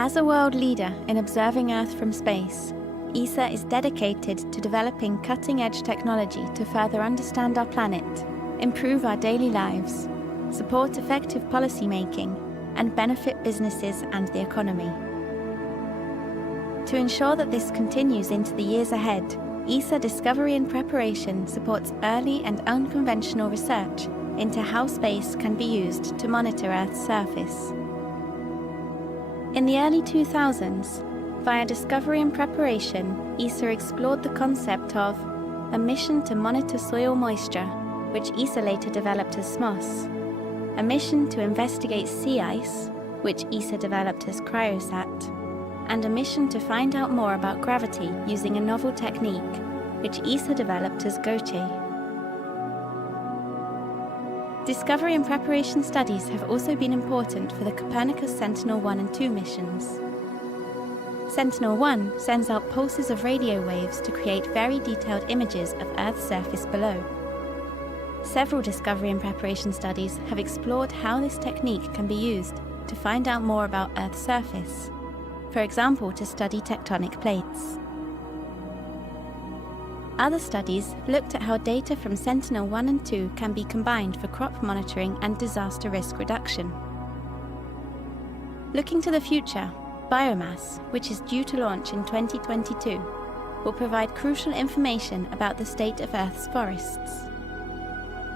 As a world leader in observing Earth from space, ESA is dedicated to developing cutting-edge technology to further understand our planet, improve our daily lives, support effective policy making, and benefit businesses and the economy. To ensure that this continues into the years ahead, ESA Discovery and Preparation supports early and unconventional research into how space can be used to monitor Earth's surface. In the early 2000s, via Discovery and Preparation, ESA explored the concept of a mission to monitor soil moisture, which ESA later developed as SMOS, a mission to investigate sea ice, which ESA developed as Cryosat, and a mission to find out more about gravity using a novel technique, which ESA developed as GOCHE. Discovery and preparation studies have also been important for the Copernicus Sentinel-1 and 2 missions. Sentinel-1 sends out pulses of radio waves to create very detailed images of Earth's surface below. Several discovery and preparation studies have explored how this technique can be used to find out more about Earth's surface, for example, to study tectonic plates. Other studies looked at how data from Sentinel-1 and 2 can be combined for crop monitoring and disaster risk reduction. Looking to the future, biomass, which is due to launch in 2022, will provide crucial information about the state of Earth's forests.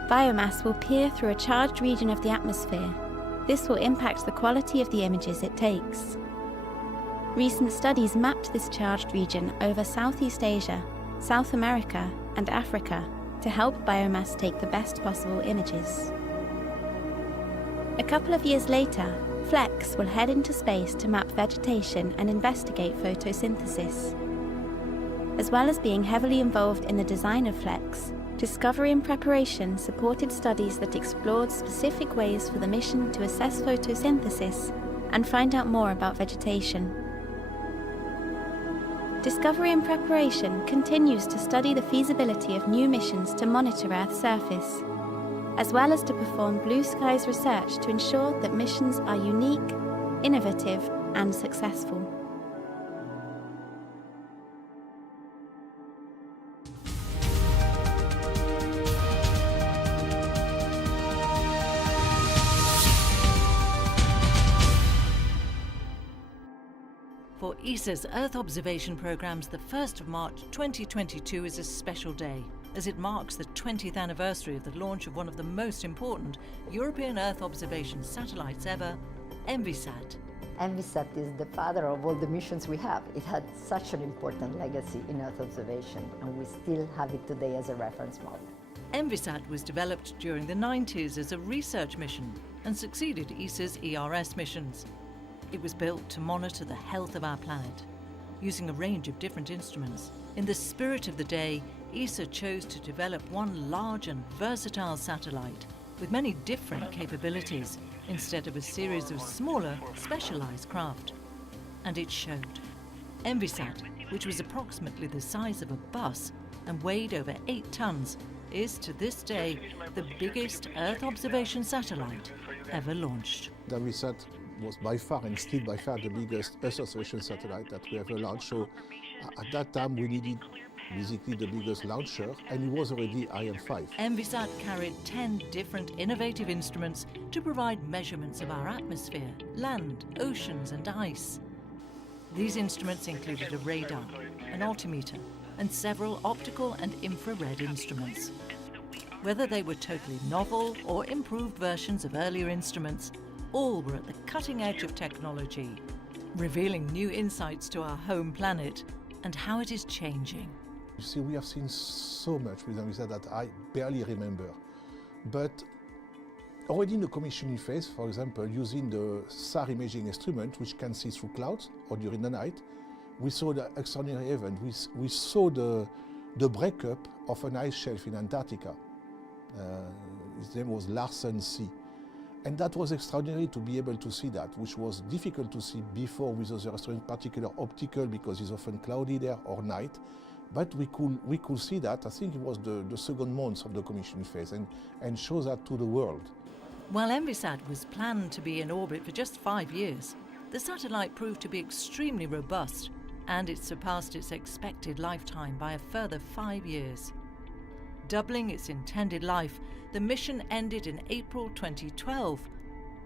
Biomass will peer through a charged region of the atmosphere. This will impact the quality of the images it takes. Recent studies mapped this charged region over Southeast Asia, South America, and Africa to help biomass take the best possible images. A couple of years later, FLEX will head into space to map vegetation and investigate photosynthesis. As well as being heavily involved in the design of FLEX, Discovery and Preparation supported studies that explored specific ways for the mission to assess photosynthesis and find out more about vegetation. Discovery and Preparation continues to study the feasibility of new missions to monitor Earth's surface, as well as to perform blue skies research to ensure that missions are unique, innovative, and successful. ESA's Earth observation program's the 1st of March 2022 is a special day, as it marks the 20th anniversary of the launch of one of the most important European Earth observation satellites ever, ENVISAT. ENVISAT is the father of all the missions we have. It had such an important legacy in Earth observation, and we still have it today as a reference model. ENVISAT was developed during the 90s as a research mission and succeeded ESA's ERS missions. It was built to monitor the health of our planet, using a range of different instruments. In the spirit of the day, ESA chose to develop one large and versatile satellite with many different capabilities instead of a series of smaller, specialized craft. And it showed. ENVISAT, which was approximately the size of a bus and weighed over 8 tons, is to this day the biggest Earth observation satellite ever launched. ENVISAT was by far and still by far the biggest Earth observation satellite that we ever launched. So at that time we needed basically the biggest launcher, and it was already Ariane 5. ENVISAT carried 10 different innovative instruments to provide measurements of our atmosphere, land, oceans and ice. These instruments included a radar, an altimeter and several optical and infrared instruments. Whether they were totally novel or improved versions of earlier instruments, all were at the cutting edge of technology, revealing new insights to our home planet and how it is changing. You see, we have seen so much with ENVISAT that I barely remember. But already in the commissioning phase, for example, using the SAR imaging instrument, which can see through clouds or during the night, we saw the extraordinary event. We saw the breakup of an ice shelf in Antarctica. His name was Larsen C. And that was extraordinary to be able to see that, which was difficult to see before with other instruments, in particular optical, because it's often cloudy there or night. But we could see that. I think it was the second month of the commissioning phase and show that to the world. While ENVISAT was planned to be in orbit for just 5 years, the satellite proved to be extremely robust, and it surpassed its expected lifetime by a further 5 years. Doubling its intended life, the mission ended in April 2012,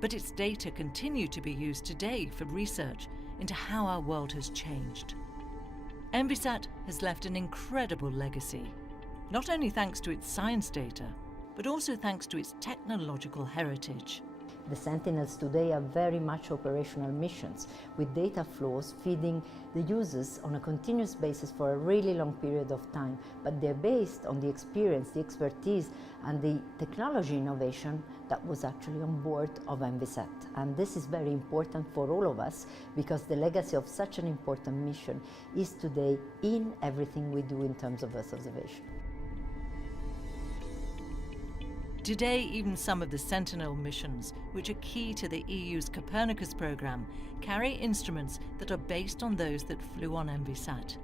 but its data continue to be used today for research into how our world has changed. ENVISAT has left an incredible legacy, not only thanks to its science data, but also thanks to its technological heritage. The Sentinels today are very much operational missions, with data flows feeding the users on a continuous basis for a really long period of time, but they're based on the experience, the expertise, and the technology innovation that was actually on board of ENVISAT. And this is very important for all of us, because the legacy of such an important mission is today in everything we do in terms of Earth observation. Today, even some of the Sentinel missions, which are key to the EU's Copernicus programme, carry instruments that are based on those that flew on ENVISAT.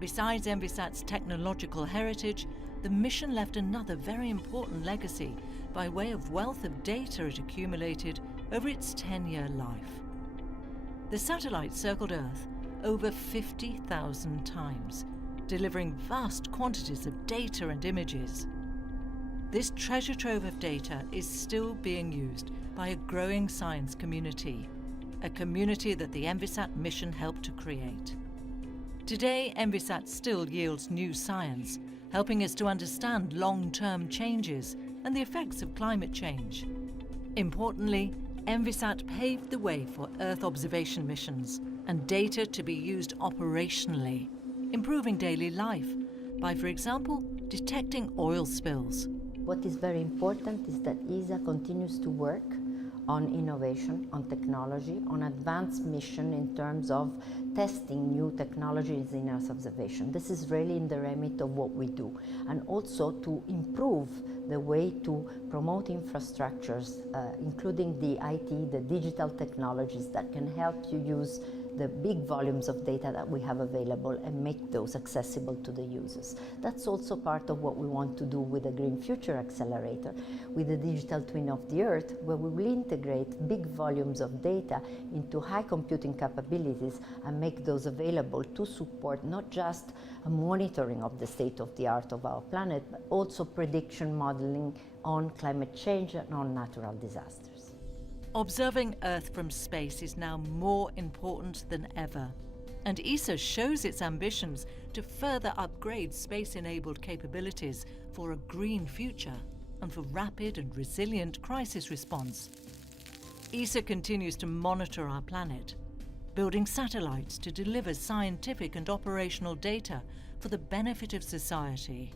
Besides ENVISAT's technological heritage, the mission left another very important legacy by way of wealth of data it accumulated over its 10-year life. The satellite circled Earth over 50,000 times, delivering vast quantities of data and images. This treasure trove of data is still being used by a growing science community, a community that the ENVISAT mission helped to create. Today, ENVISAT still yields new science, helping us to understand long-term changes and the effects of climate change. Importantly, ENVISAT paved the way for Earth observation missions and data to be used operationally, improving daily life by, for example, detecting oil spills. What is very important is that ESA continues to work on innovation, on technology, on advanced mission in terms of testing new technologies in Earth observation. This is really in the remit of what we do, and also to improve the way to promote infrastructures, including the IT, the digital technologies that can help you use the big volumes of data that we have available and make those accessible to the users. That's also part of what we want to do with the Green Future Accelerator, with the digital twin of the Earth, where we will integrate big volumes of data into high computing capabilities and make those available to support not just a monitoring of the state of the art of our planet, but also prediction modeling on climate change and on natural disasters. Observing Earth from space is now more important than ever. And ESA shows its ambitions to further upgrade space-enabled capabilities for a green future and for rapid and resilient crisis response. ESA continues to monitor our planet, building satellites to deliver scientific and operational data for the benefit of society.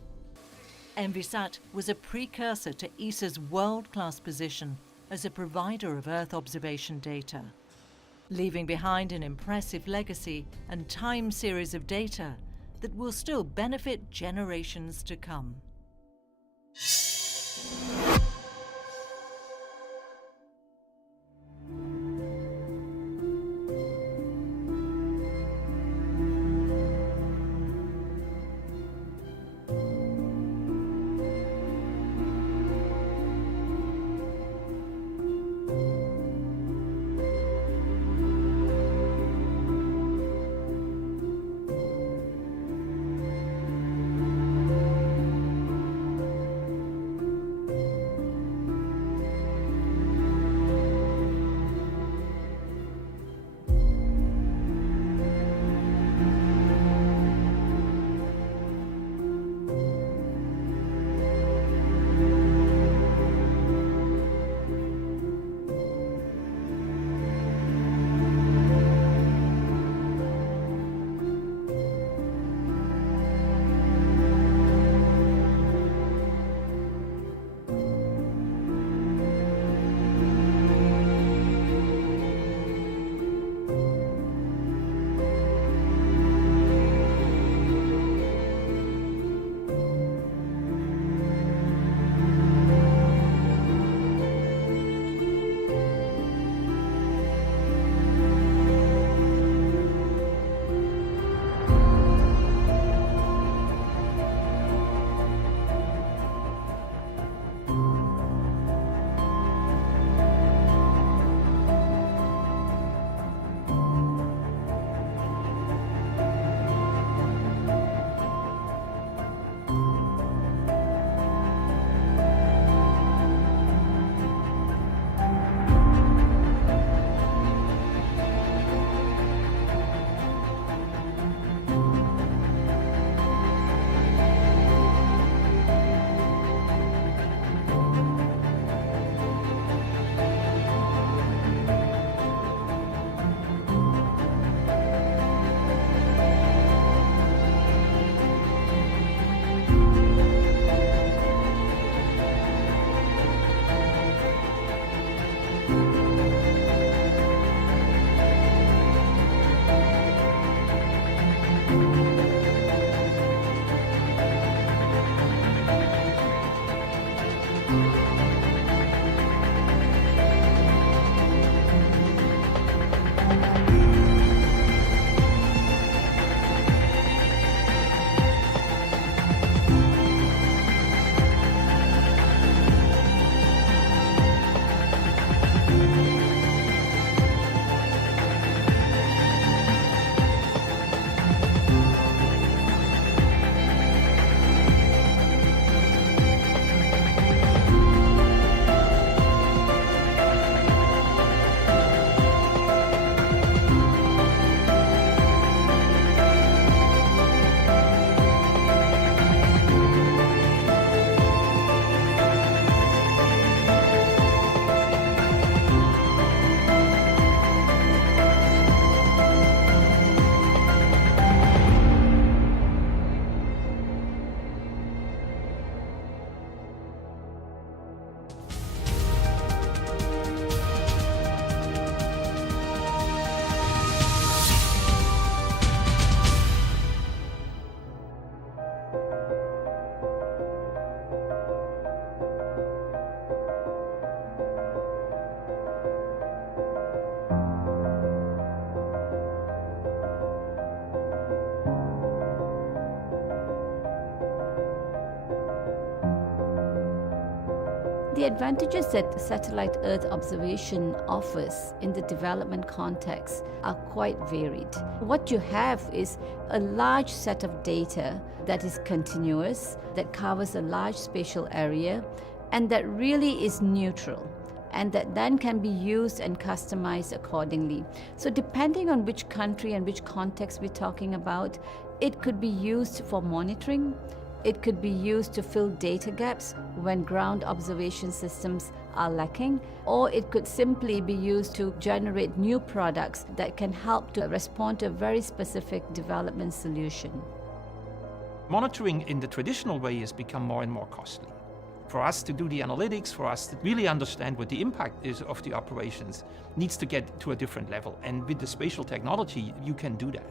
Envisat was a precursor to ESA's world-class position as a provider of Earth observation data, leaving behind an impressive legacy and time series of data that will still benefit generations to come. The advantages that satellite Earth observation offers in the development context are quite varied. What you have is a large set of data that is continuous, that covers a large spatial area, and that really is neutral. and that then can be used and customized accordingly. So depending on which country and which context we're talking about, it could be used for monitoring, it could be used to fill data gaps when ground observation systems are lacking, or it could simply be used to generate new products that can help to respond to a very specific development solution. Monitoring in the traditional way has become more and more costly. For us to do the analytics, for us to really understand what the impact is of the operations, needs to get to a different level. And with the spatial technology, you can do that.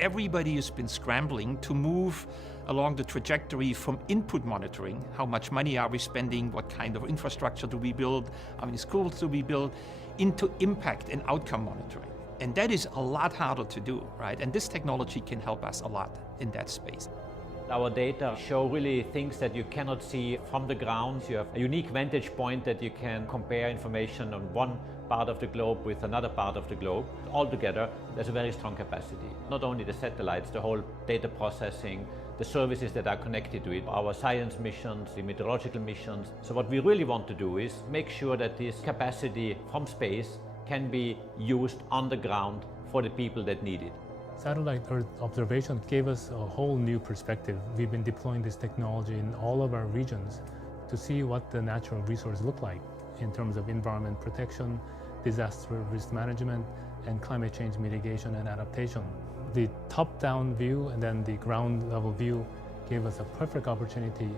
Everybody has been scrambling to move along the trajectory from input monitoring, how much money are we spending, what kind of infrastructure do we build, how many schools do we build, into impact and outcome monitoring. And that is a lot harder to do, right? And this technology can help us a lot in that space. Our data show really things that you cannot see from the ground. You have a unique vantage point that you can compare information on one part of the globe with another part of the globe. Altogether, there's a very strong capacity. Not only the satellites, the whole data processing, the services that are connected to it, our science missions, the meteorological missions. So what we really want to do is make sure that this capacity from space can be used on the ground for the people that need it. Satellite Earth observation gave us a whole new perspective. We've been deploying this technology in all of our regions to see what the natural resources look like in terms of environment protection, disaster risk management, and climate change mitigation and adaptation. The top-down view and then the ground-level view gave us a perfect opportunity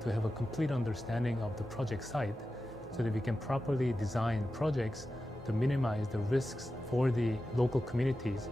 to have a complete understanding of the project site so that we can properly design projects to minimize the risks for the local communities.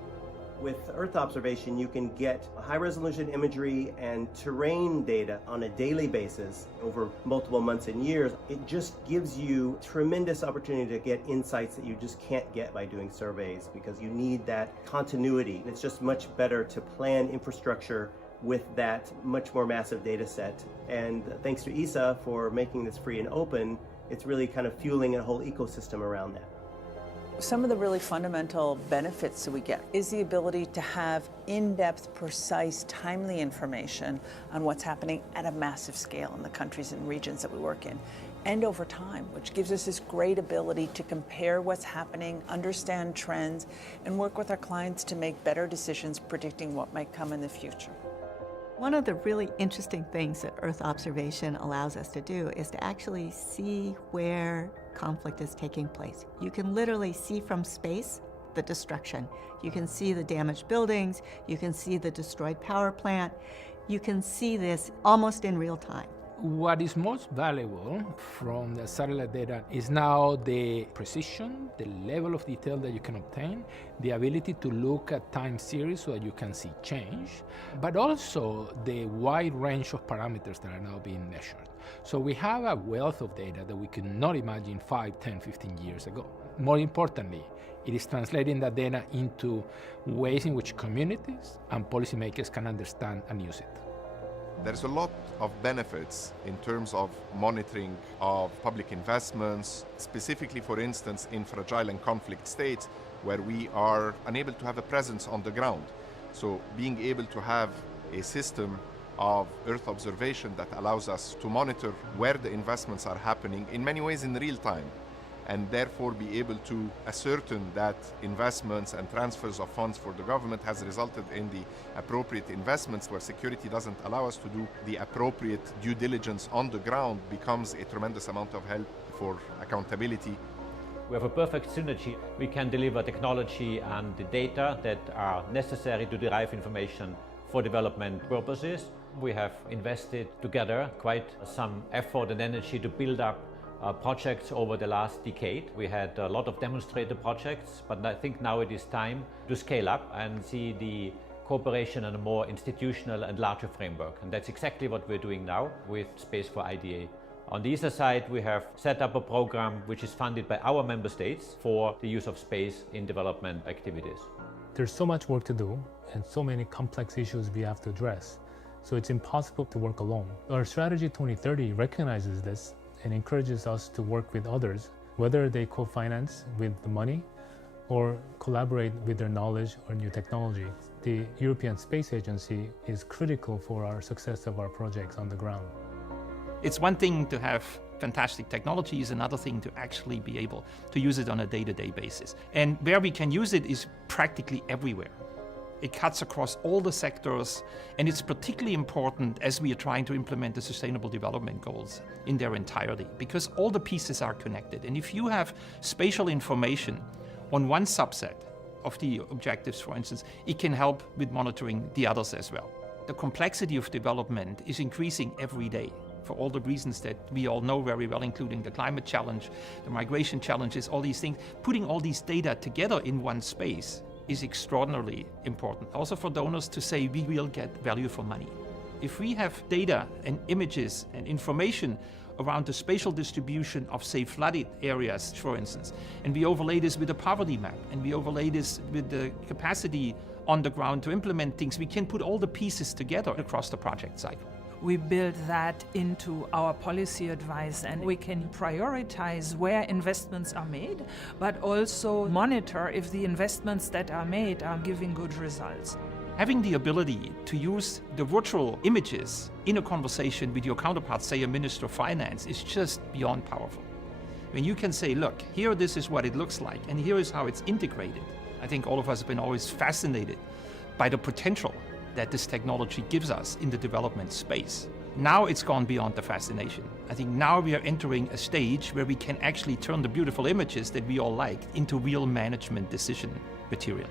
With Earth observation, you can get high-resolution imagery and terrain data on a daily basis over multiple months and years. It just gives you tremendous opportunity to get insights that you just can't get by doing surveys because you need that continuity. It's just much better to plan infrastructure with that much more massive data set. And thanks to ESA for making this free and open, it's really kind of fueling a whole ecosystem around that. Some of the really fundamental benefits that we get is the ability to have in-depth, precise, timely information on what's happening at a massive scale in the countries and regions that we work in, and over time, which gives us this great ability to compare what's happening, understand trends, and work with our clients to make better decisions predicting what might come in the future. One of the really interesting things that Earth observation allows us to do is to actually see where conflict is taking place. You can literally see from space the destruction. You can see the damaged buildings, you can see the destroyed power plant, you can see this almost in real time. What is most valuable from the satellite data is now the precision, the level of detail that you can obtain, the ability to look at time series so that you can see change, but also the wide range of parameters that are now being measured. So we have a wealth of data that we could not imagine 5, 10, 15 years ago. More importantly, it is translating that data into ways in which communities and policymakers can understand and use it. There's a lot of benefits in terms of monitoring of public investments, specifically, for instance, in fragile and conflict states where we are unable to have a presence on the ground. So being able to have a system of Earth observation that allows us to monitor where the investments are happening in many ways in real time, and therefore be able to ascertain that investments and transfers of funds for the government has resulted in the appropriate investments where security doesn't allow us to do the appropriate due diligence on the ground becomes a tremendous amount of help for accountability. We have a perfect synergy. We can deliver technology and the data that are necessary to derive information for development purposes. We have invested together quite some effort and energy to build up projects over the last decade. We had a lot of demonstrator projects, but I think now it is time to scale up and see the cooperation in a more institutional and larger framework. And that's exactly what we're doing now with Space for IDA. On the ESA side, we have set up a program which is funded by our member states for the use of space in development activities. There's so much work to do and so many complex issues we have to address, so it's impossible to work alone. Our Strategy 2030 recognizes this and encourages us to work with others, whether they co-finance with the money or collaborate with their knowledge or new technology. The European Space Agency is critical for our success of our projects on the ground. It's one thing to have fantastic technology is another thing to actually be able to use it on a day-to-day basis. And where we can use it is practically everywhere. It cuts across all the sectors, and it's particularly important as we are trying to implement the Sustainable Development Goals in their entirety, because all the pieces are connected. And if you have spatial information on one subset of the objectives, for instance, it can help with monitoring the others as well. The complexity of development is increasing every day for all the reasons that we all know very well, including the climate challenge, the migration challenges, all these things. Putting all these data together in one space is extraordinarily important. Also for donors to say we will get value for money. If we have data and images and information around the spatial distribution of, say, flooded areas, for instance, and we overlay this with a poverty map, and we overlay this with the capacity on the ground to implement things, we can put all the pieces together across the project cycle. We build that into our policy advice, and we can prioritize where investments are made, but also monitor if the investments that are made are giving good results. Having the ability to use the virtual images in a conversation with your counterpart, say a Minister of Finance, is just beyond powerful. When you can say, look, here this is what it looks like, and here is how it's integrated. I think all of us have been always fascinated by the potential that this technology gives us in the development space. Now it's gone beyond the fascination. I think now we are entering a stage where we can actually turn the beautiful images that we all like into real management decision material.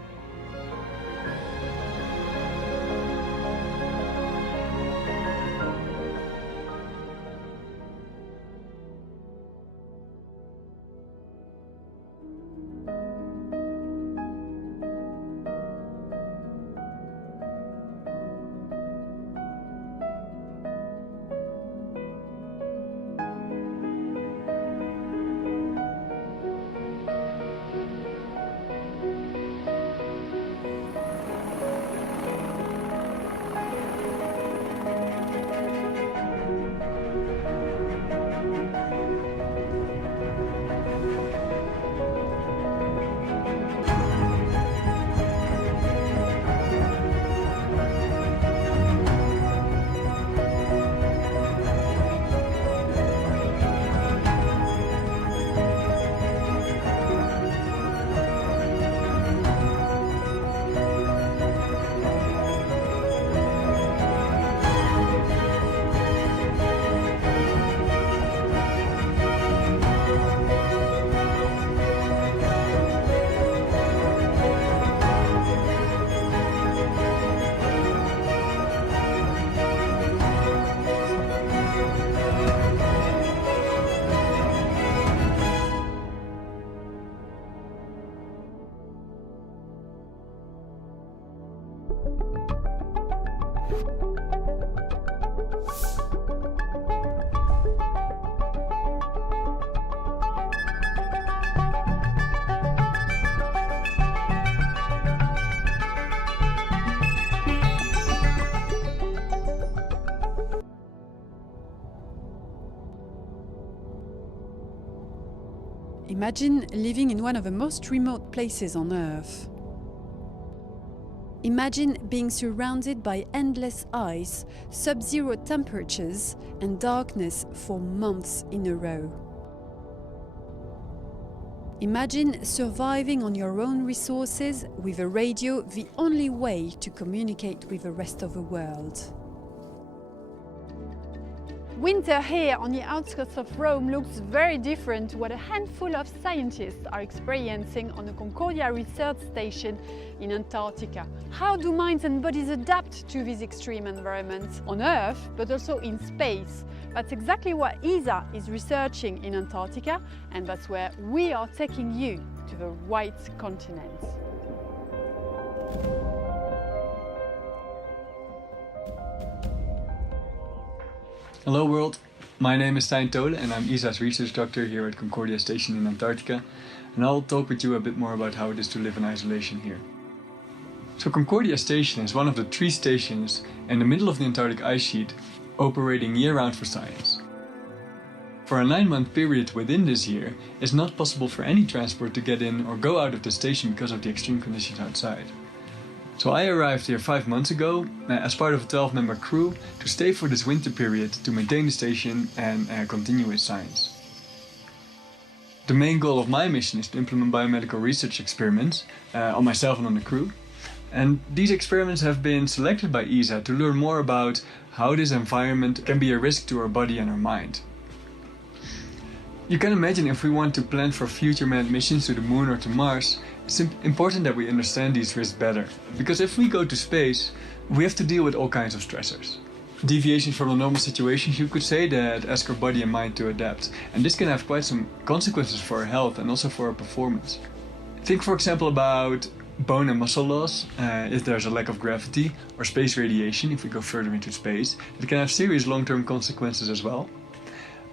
Imagine living in one of the most remote places on Earth. Imagine being surrounded by endless ice, sub-zero temperatures, and darkness for months in a row. Imagine surviving on your own resources with a radio the only way to communicate with the rest of the world. Winter here on the outskirts of Rome looks very different to what a handful of scientists are experiencing on the Concordia research station in Antarctica. How do minds and bodies adapt to these extreme environments on Earth, but also in space? That's exactly what ESA is researching in Antarctica, and that's where we are taking you to the White Continent. Hello world, my name is Stijn Tole and I'm ESA's research doctor here at Concordia Station in Antarctica, and I'll talk with you a bit more about how it is to live in isolation here. So Concordia Station is one of the 3 stations in the middle of the Antarctic ice sheet operating year-round for science. For a 9-month period within this year, it's not possible for any transport to get in or go out of the station because of the extreme conditions outside. So I arrived here 5 months ago as part of a 12-member crew to stay for this winter period to maintain the station and continue with science. The main goal of my mission is to implement biomedical research experiments on myself and on the crew. And these experiments have been selected by ESA to learn more about how this environment can be a risk to our body and our mind. You can imagine if we want to plan for future manned missions to the moon or to Mars, it's important that we understand these risks better. Because if we go to space, we have to deal with all kinds of stressors. Deviations from the normal situations, you could say, that ask our body and mind to adapt. And this can have quite some consequences for our health and also for our performance. Think, for example, about bone and muscle loss, if there's a lack of gravity, or space radiation, if we go further into space. It can have serious long-term consequences as well.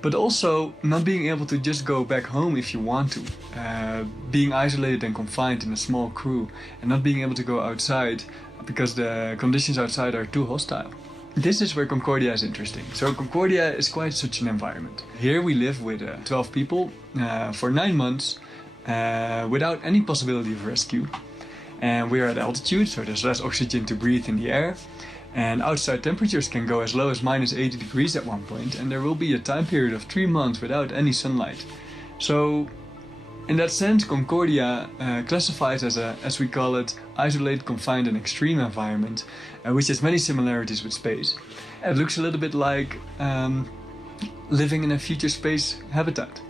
But also not being able to just go back home if you want to. Being isolated and confined in a small crew and not being able to go outside because the conditions outside are too hostile. This is where Concordia is interesting. So Concordia is quite such an environment. Here we live with 12 people for 9 months without any possibility of rescue. And we are at altitude, so there's less oxygen to breathe in the air. And outside temperatures can go as low as minus 80 degrees at one point, and there will be a time period of 3 months without any sunlight. So in that sense, Concordia classifies as we call it, isolated, confined and extreme environment, which has many similarities with space. It looks a little bit like living in a future space habitat.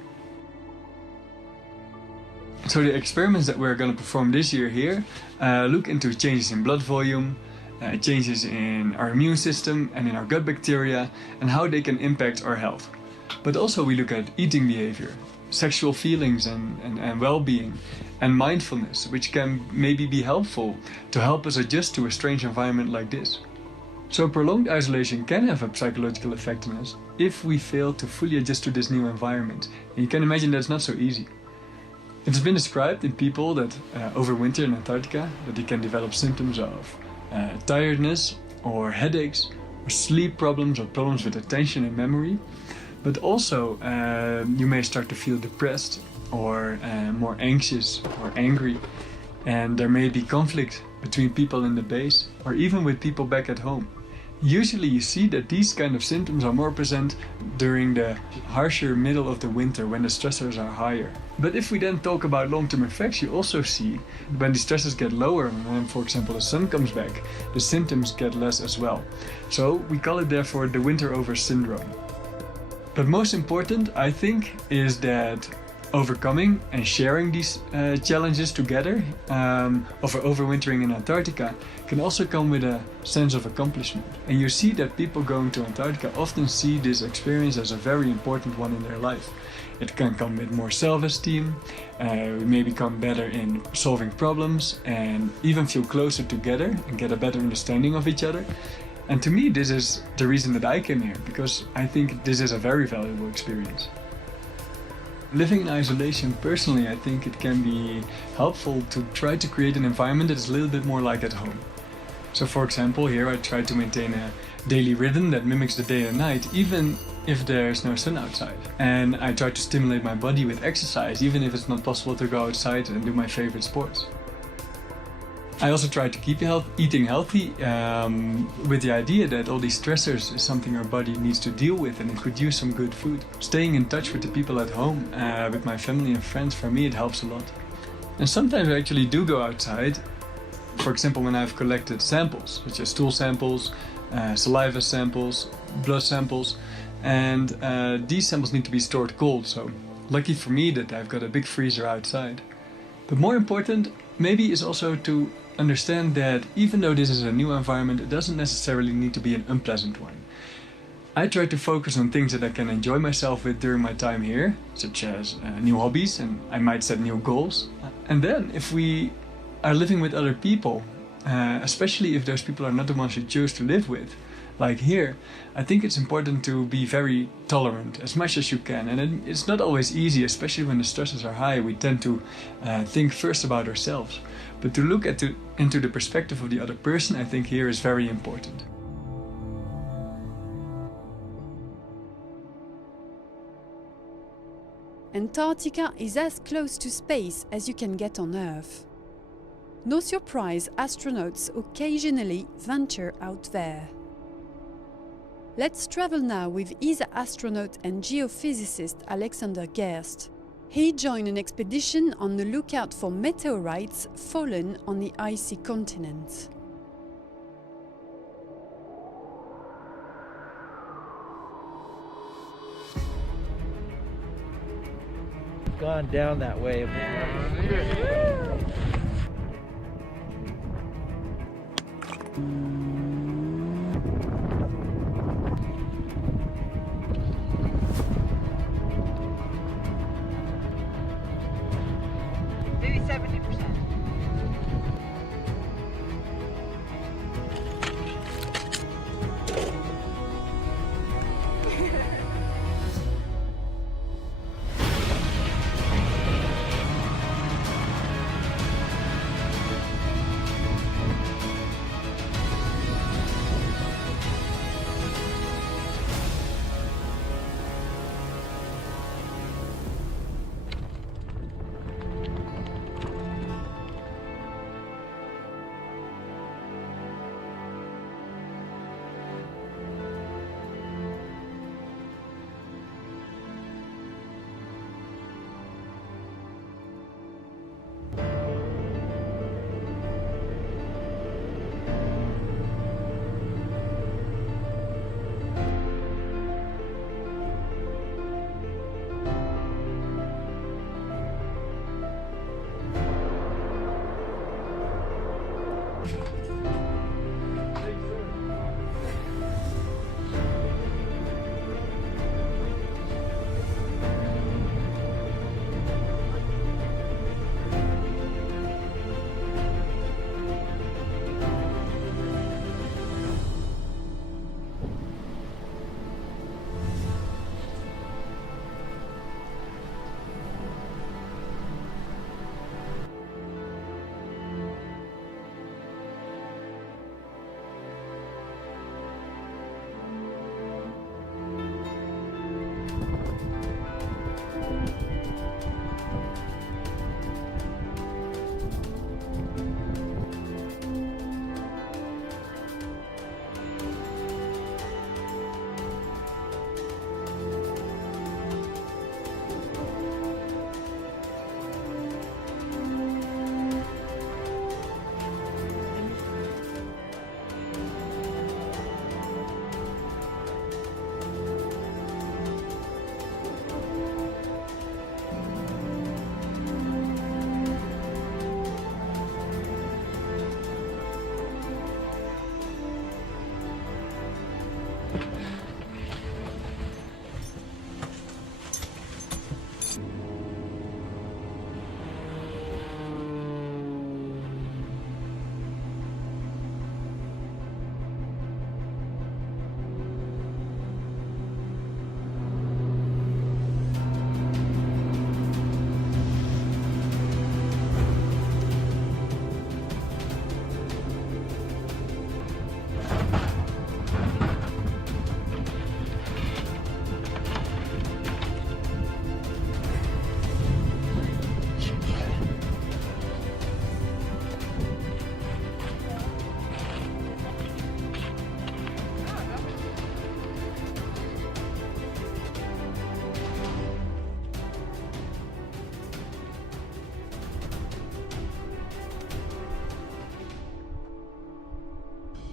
So the experiments that we're going to perform this year here look into changes in blood volume, changes in our immune system and in our gut bacteria, and how they can impact our health. But also we look at eating behavior, sexual feelings and well-being, and mindfulness, which can maybe be helpful to help us adjust to a strange environment like this. So prolonged isolation can have a psychological effect on us if we fail to fully adjust to this new environment. And you can imagine that's not so easy. It's been described in people that overwinter in Antarctica that they can develop symptoms of tiredness or headaches or sleep problems or problems with attention and memory. But also you may start to feel depressed or more anxious or angry, and there may be conflict between people in the base or even with people back at home. Usually you see that these kind of symptoms are more present during the harsher middle of the winter when the stressors are higher. But if we then talk about long-term effects, you also see when the stresses get lower, when for example the sun comes back, the symptoms get less as well. So we call it therefore the winter over syndrome. But most important, I think, is that overcoming and sharing these challenges together of overwintering in Antarctica can also come with a sense of accomplishment. And you see that people going to Antarctica often see this experience as a very important one in their life. It can come with more self-esteem, we may become better in solving problems and even feel closer together and get a better understanding of each other. And to me, this is the reason that I came here, because I think this is a very valuable experience. Living in isolation, personally, I think it can be helpful to try to create an environment that is a little bit more like at home. So for example, here I try to maintain a daily rhythm that mimics the day and night, even if there's no sun outside. And I try to stimulate my body with exercise, even if it's not possible to go outside and do my favorite sports. I also try to keep eating healthy with the idea that all these stressors is something our body needs to deal with and it could use some good food. Staying in touch with the people at home, with my family and friends, for me it helps a lot. And sometimes I actually do go outside, for example when I've collected samples, such as stool samples, saliva samples, blood samples, and these samples need to be stored cold, so lucky for me that I've got a big freezer outside. But more important maybe is also to understand that even though this is a new environment, it doesn't necessarily need to be an unpleasant one. I try to focus on things that I can enjoy myself with during my time here, such as new hobbies, and I might set new goals. And then if we are living with other people, especially if those people are not the ones you choose to live with, like here, I think it's important to be very tolerant as much as you can. And it's not always easy, especially when the stresses are high. We tend to think first about ourselves. But to look into the perspective of the other person, I think here is very important. Antarctica is as close to space as you can get on Earth. No surprise, astronauts occasionally venture out there. Let's travel now with ESA astronaut and geophysicist Alexander Gerst. He joined an expedition on the lookout for meteorites fallen on the icy continent. Gone down that way. Maybe 70%.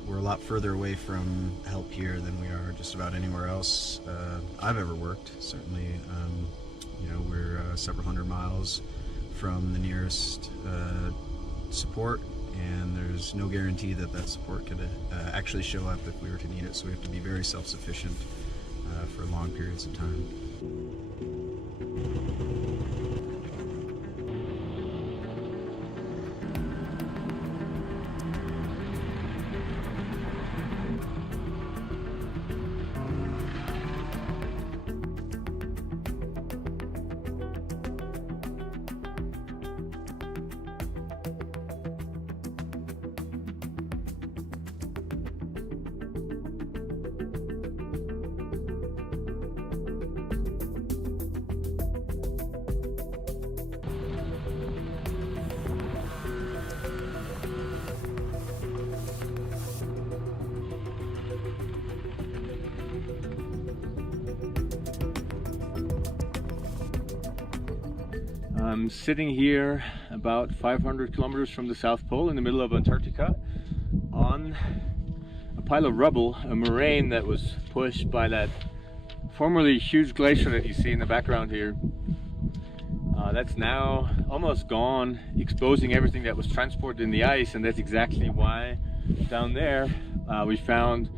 We're a lot further away from help here than we are just about anywhere else I've ever worked. Certainly, you know, we're several hundred miles from the nearest support, and there's no guarantee that that support could actually show up if we were to need it. So we have to be very self-sufficient for long periods of time. I'm sitting here about 500 kilometers from the South Pole in the middle of Antarctica on a pile of rubble, a moraine that was pushed by that formerly huge glacier that you see in the background here. That's now almost gone, exposing everything that was transported in the ice, and that's exactly why down there we found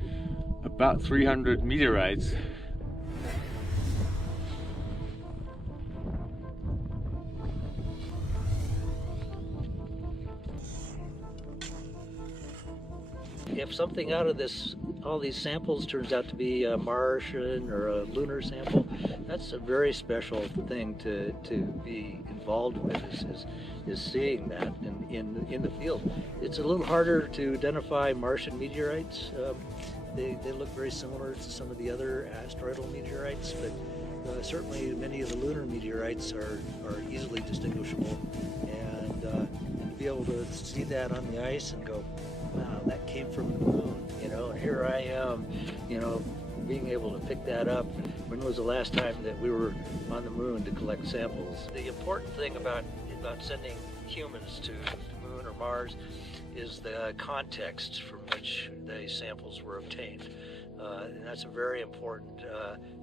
about 300 meteorites. If something out of this, all these samples turns out to be a Martian or a lunar sample, that's a very special thing to be involved with, is seeing that in the field. It's a little harder to identify Martian meteorites. They look very similar to some of the other asteroidal meteorites, but certainly many of the lunar meteorites are easily distinguishable. And to be able to see that on the ice and go, wow, that came from the moon, you know, and here I am, you know, being able to pick that up. When was the last time that we were on the moon to collect samples? The important thing about sending humans to the moon or Mars is the context from which the samples were obtained. And that's a very important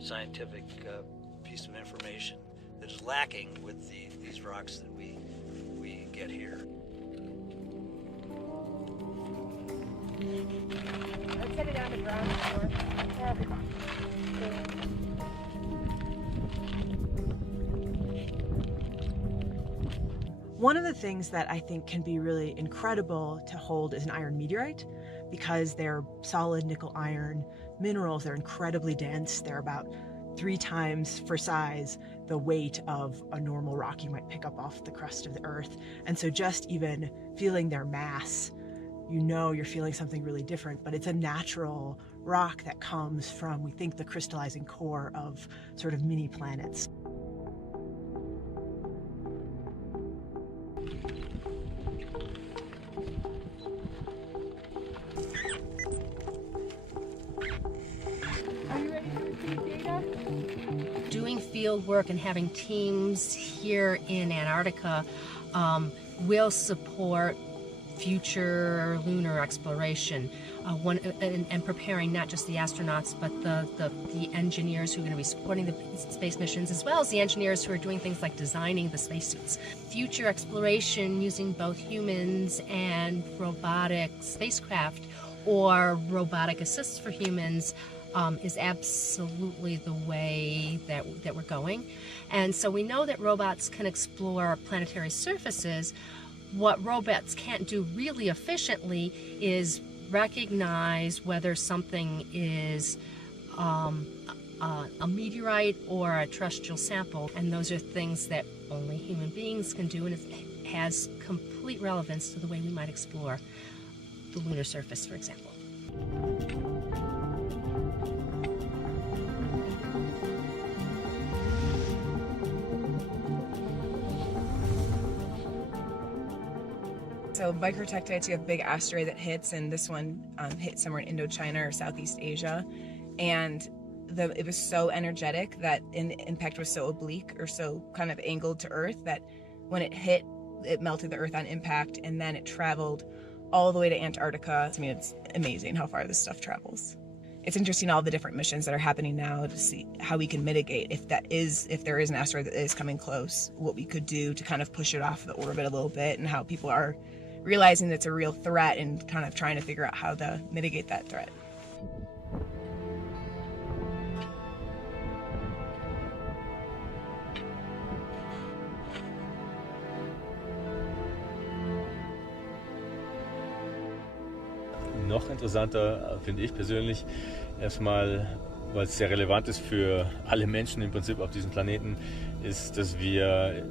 scientific piece of information that is lacking with these rocks that we get here. Let's head it down to ground floor. One of the things that I think can be really incredible to hold is an iron meteorite, because they're solid nickel iron minerals. They're incredibly dense. They're about 3 times for size the weight of a normal rock you might pick up off the crust of the earth. And so just even feeling their mass, you know you're feeling something really different, but it's a natural rock that comes from, we think, the crystallizing core of sort of mini planets. Are you ready to receive data? Doing field work and having teams here in Antarctica will support future lunar exploration, and preparing not just the astronauts but the engineers who are going to be supporting the space missions, as well as the engineers who are doing things like designing the spacesuits. Future exploration using both humans and robotic spacecraft or robotic assists for humans is absolutely the way that we're going. And so we know that robots can explore planetary surfaces. What robots can't do really efficiently is recognize whether something is a meteorite or a terrestrial sample, and those are things that only human beings can do, and it has complete relevance to the way we might explore the lunar surface, for example. So microtectites, you have a big asteroid that hits, and this one hit somewhere in Indochina or Southeast Asia, and it was so energetic that the impact was so oblique or so kind of angled to Earth that when it hit, it melted the Earth on impact, and then it traveled all the way to Antarctica. I mean, it's amazing how far this stuff travels. It's interesting, all the different missions that are happening now, to see how we can mitigate if there is an asteroid that is coming close, what we could do to kind of push it off the orbit a little bit, and how people are realizing that it's a real threat and kind of trying to figure out how to mitigate that threat. Noch interessanter finde ich persönlich erstmal, weil es sehr relevant ist für alle Menschen im Prinzip auf diesem Planeten, ist, dass wir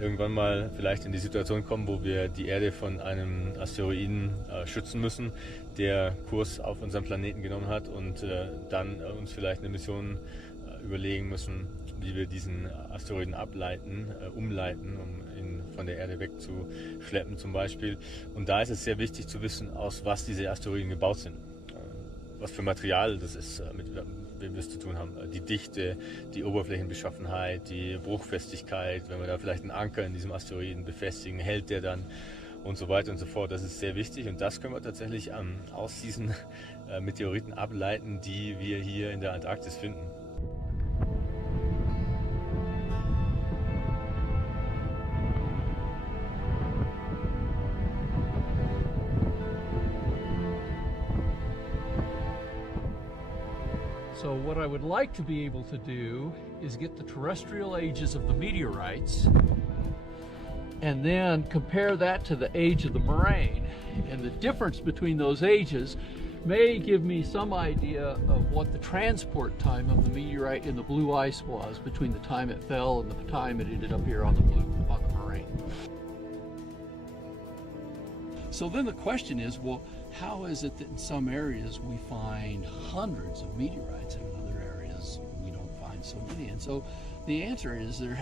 irgendwann mal vielleicht in die Situation kommen, wo wir die Erde von einem Asteroiden schützen müssen, der Kurs auf unseren Planeten genommen hat, und dann uns vielleicht eine Mission überlegen müssen, wie wir diesen Asteroiden umleiten, um ihn von der Erde wegzuschleppen zum Beispiel. Und da ist es sehr wichtig zu wissen, aus was diese Asteroiden gebaut sind. Was für Material das ist, mit wem wir es zu tun haben. Die Dichte, die Oberflächenbeschaffenheit, die Bruchfestigkeit, wenn wir da vielleicht einen Anker in diesem Asteroiden befestigen, hält der dann und so weiter und so fort. Das ist sehr wichtig und das können wir tatsächlich aus diesen Meteoriten ableiten, die wir hier in der Antarktis finden. So what I would like to be able to do is get the terrestrial ages of the meteorites and then compare that to the age of the moraine. And the difference between those ages may give me some idea of what the transport time of the meteorite in the blue ice was between the time it fell and the time it ended up here on the moraine. So then the question is, well, how is it that in some areas we find hundreds of meteorites and in other areas we don't find so many? And so the answer is there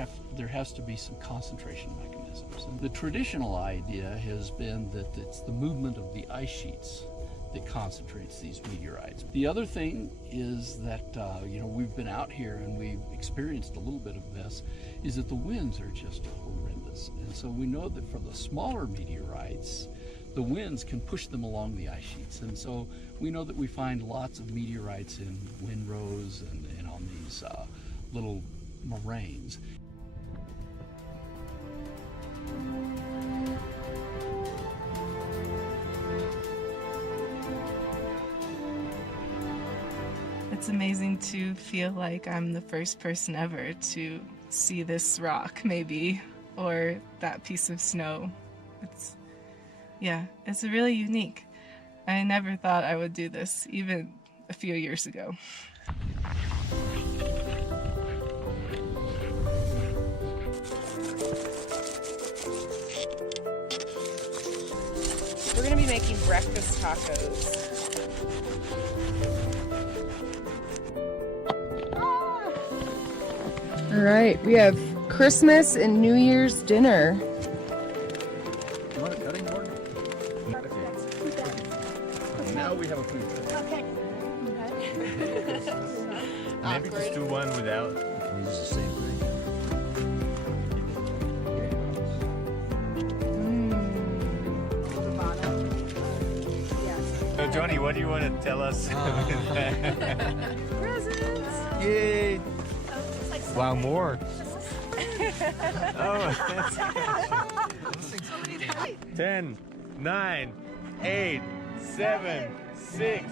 has to be some concentration mechanisms. And the traditional idea has been that it's the movement of the ice sheets that concentrates these meteorites. The other thing is that we've been out here and we've experienced a little bit of this, is that the winds are just horrendous. And so we know that for the smaller meteorites, the winds can push them along the ice sheets. And so we know that we find lots of meteorites in windrows and on these little moraines. It's amazing to feel like I'm the first person ever to see this rock, maybe, or that piece of snow. It's really unique. I never thought I would do this, even a few years ago. We're gonna be making breakfast tacos. All right, we have Christmas and New Year's dinner. Now we have a food truck. Okay. Maybe just do one without. We can use the same thing. So Johnny, what do you want to tell us? Presents! Yay! Wow, more. Oh, that's 10, 9, 8, 7, 6,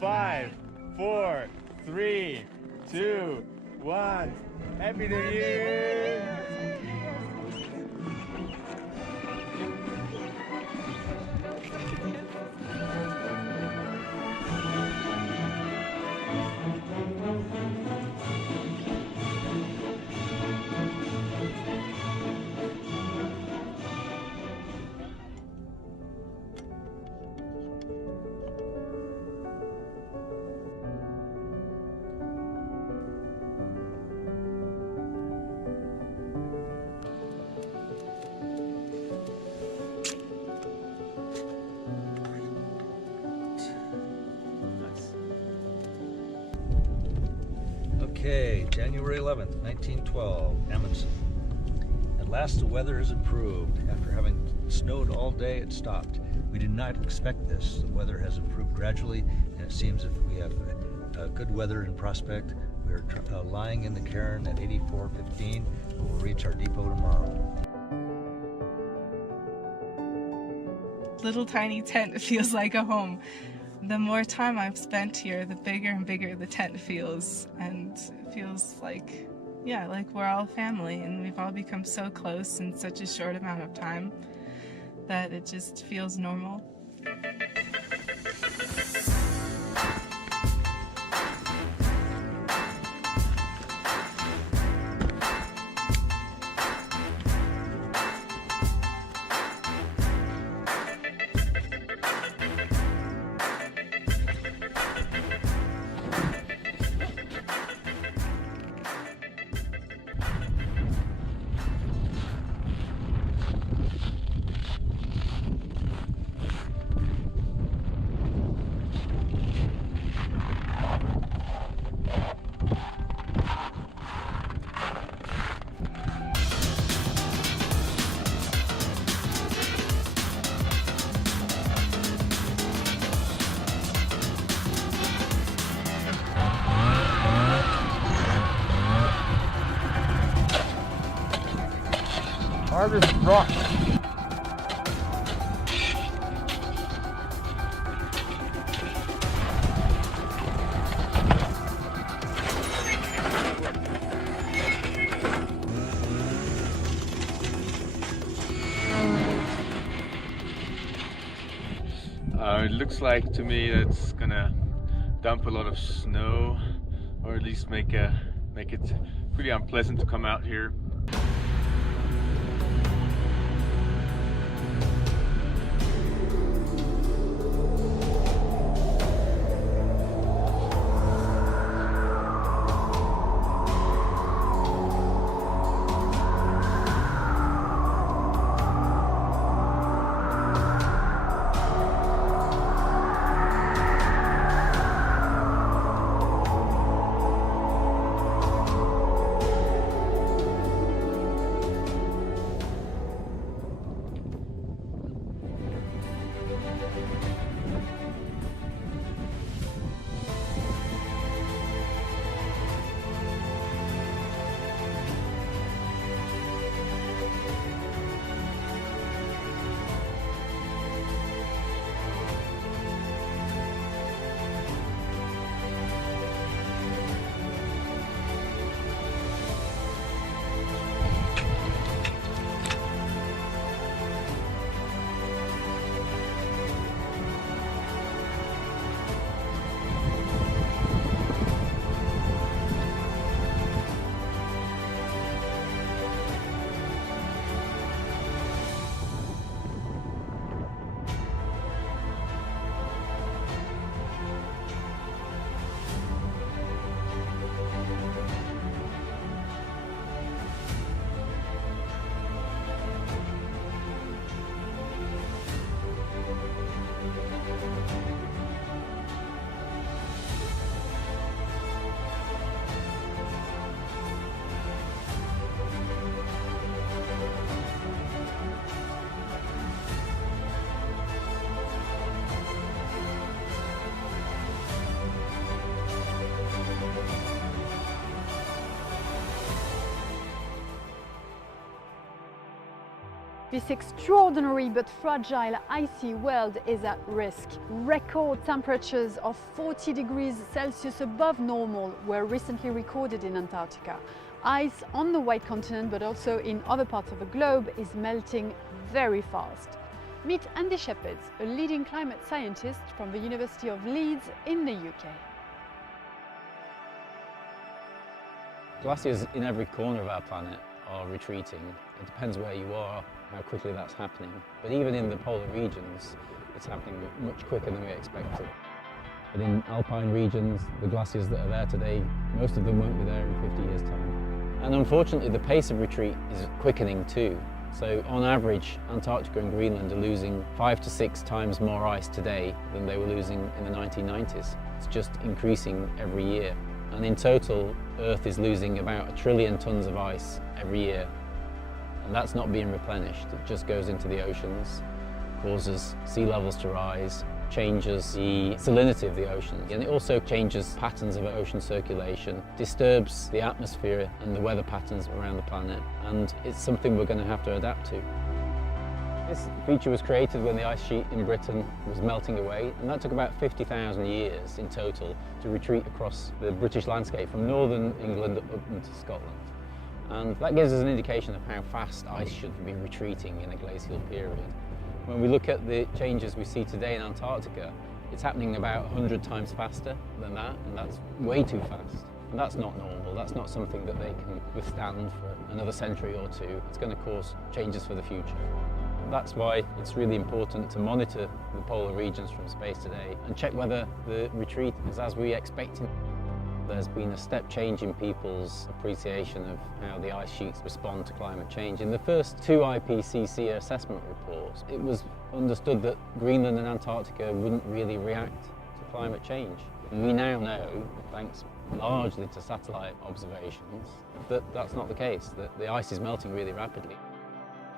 5, 4, 3, 2, 1. Happy New Year! Okay, January 11th, 1912, Amundsen. At last the weather has improved. After having snowed all day, it stopped. We did not expect this. The weather has improved gradually, and it seems if we have good weather in prospect. We are lying in the cairn at 84:15. We will reach our depot tomorrow. Little tiny tent feels like a home. The more time I've spent here, the bigger and bigger the tent feels, and it feels like, like we're all family, and we've all become so close in such a short amount of time that it just feels normal. hardest rock. It looks like to me that it's gonna dump a lot of snow, or at least make it pretty unpleasant to come out here. This extraordinary but fragile icy world is at risk. Record temperatures of 40 degrees Celsius above normal were recently recorded in Antarctica. Ice on the white continent, but also in other parts of the globe, is melting very fast. Meet Andy Shepherd, a leading climate scientist from the University of Leeds in the UK. Glaciers in every corner of our planet are retreating. It depends where you are, how quickly that's happening. But even in the polar regions, it's happening much quicker than we expected. But in alpine regions, the glaciers that are there today, most of them won't be there in 50 years' time. And unfortunately, the pace of retreat is quickening too. So on average, Antarctica and Greenland are losing 5 to 6 times more ice today than they were losing in the 1990s. It's just increasing every year. And in total, Earth is losing about 1 trillion tons of ice every year. And that's not being replenished. It just goes into the oceans, causes sea levels to rise, changes the salinity of the ocean, and it also changes patterns of ocean circulation, disturbs the atmosphere and the weather patterns around the planet, and it's something we're going to have to adapt to. This feature was created when the ice sheet in Britain was melting away, and that took about 50,000 years in total to retreat across the British landscape from northern England up into Scotland. And that gives us an indication of how fast ice should be retreating in a glacial period. When we look at the changes we see today in Antarctica, it's happening about 100 times faster than that, and that's way too fast. And that's not normal, that's not something that they can withstand for another century or two. It's going to cause changes for the future. That's why it's really important to monitor the polar regions from space today and check whether the retreat is as we expected. There's been a step change in people's appreciation of how the ice sheets respond to climate change. In the first 2 IPCC assessment reports, it was understood that Greenland and Antarctica wouldn't really react to climate change. And we now know, thanks largely to satellite observations, that that's not the case, that the ice is melting really rapidly.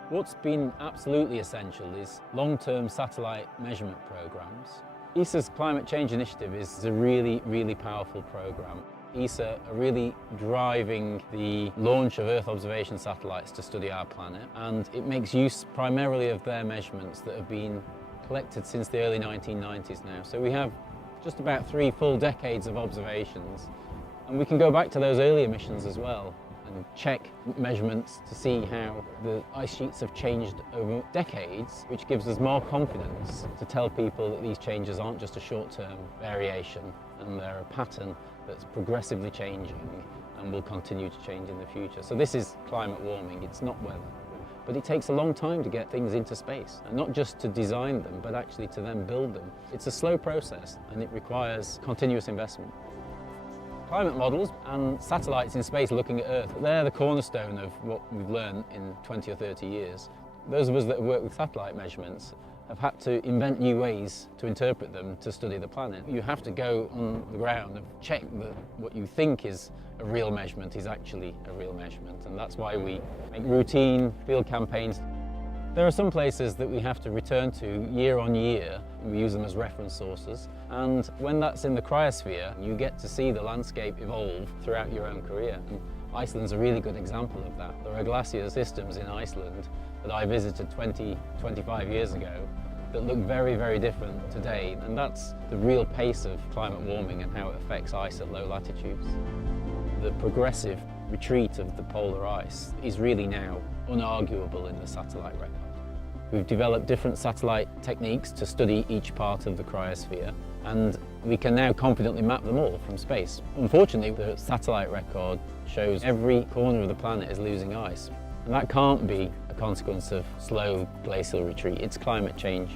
What's been absolutely essential is long-term satellite measurement programs. ESA's Climate Change Initiative is a really, really powerful program. ESA are really driving the launch of Earth observation satellites to study our planet, and it makes use primarily of their measurements that have been collected since the early 1990s now. So we have just about 3 full decades of observations, and we can go back to those earlier missions as well and check measurements to see how the ice sheets have changed over decades, which gives us more confidence to tell people that these changes aren't just a short-term variation and they're a pattern that's progressively changing and will continue to change in the future. So this is climate warming, it's not weather. But it takes a long time to get things into space, and not just to design them, but actually to then build them. It's a slow process and it requires continuous investment. Climate models and satellites in space looking at Earth, they're the cornerstone of what we've learned in 20 or 30 years. Those of us that have worked with satellite measurements have had to invent new ways to interpret them to study the planet. You have to go on the ground and check that what you think is a real measurement is actually a real measurement, and that's why we make routine field campaigns. There are some places that we have to return to year on year. We use them as reference sources, and when that's in the cryosphere, you get to see the landscape evolve throughout your own career. And Iceland's a really good example of that. There are glacier systems in Iceland that I visited 25 years ago that look very, very different today, and that's the real pace of climate warming and how it affects ice at low latitudes. The progressive retreat of the polar ice is really now unarguable in the satellite record. We've developed different satellite techniques to study each part of the cryosphere, and we can now confidently map them all from space. Unfortunately, the satellite record shows every corner of the planet is losing ice, and that can't be a consequence of slow glacial retreat. It's climate change.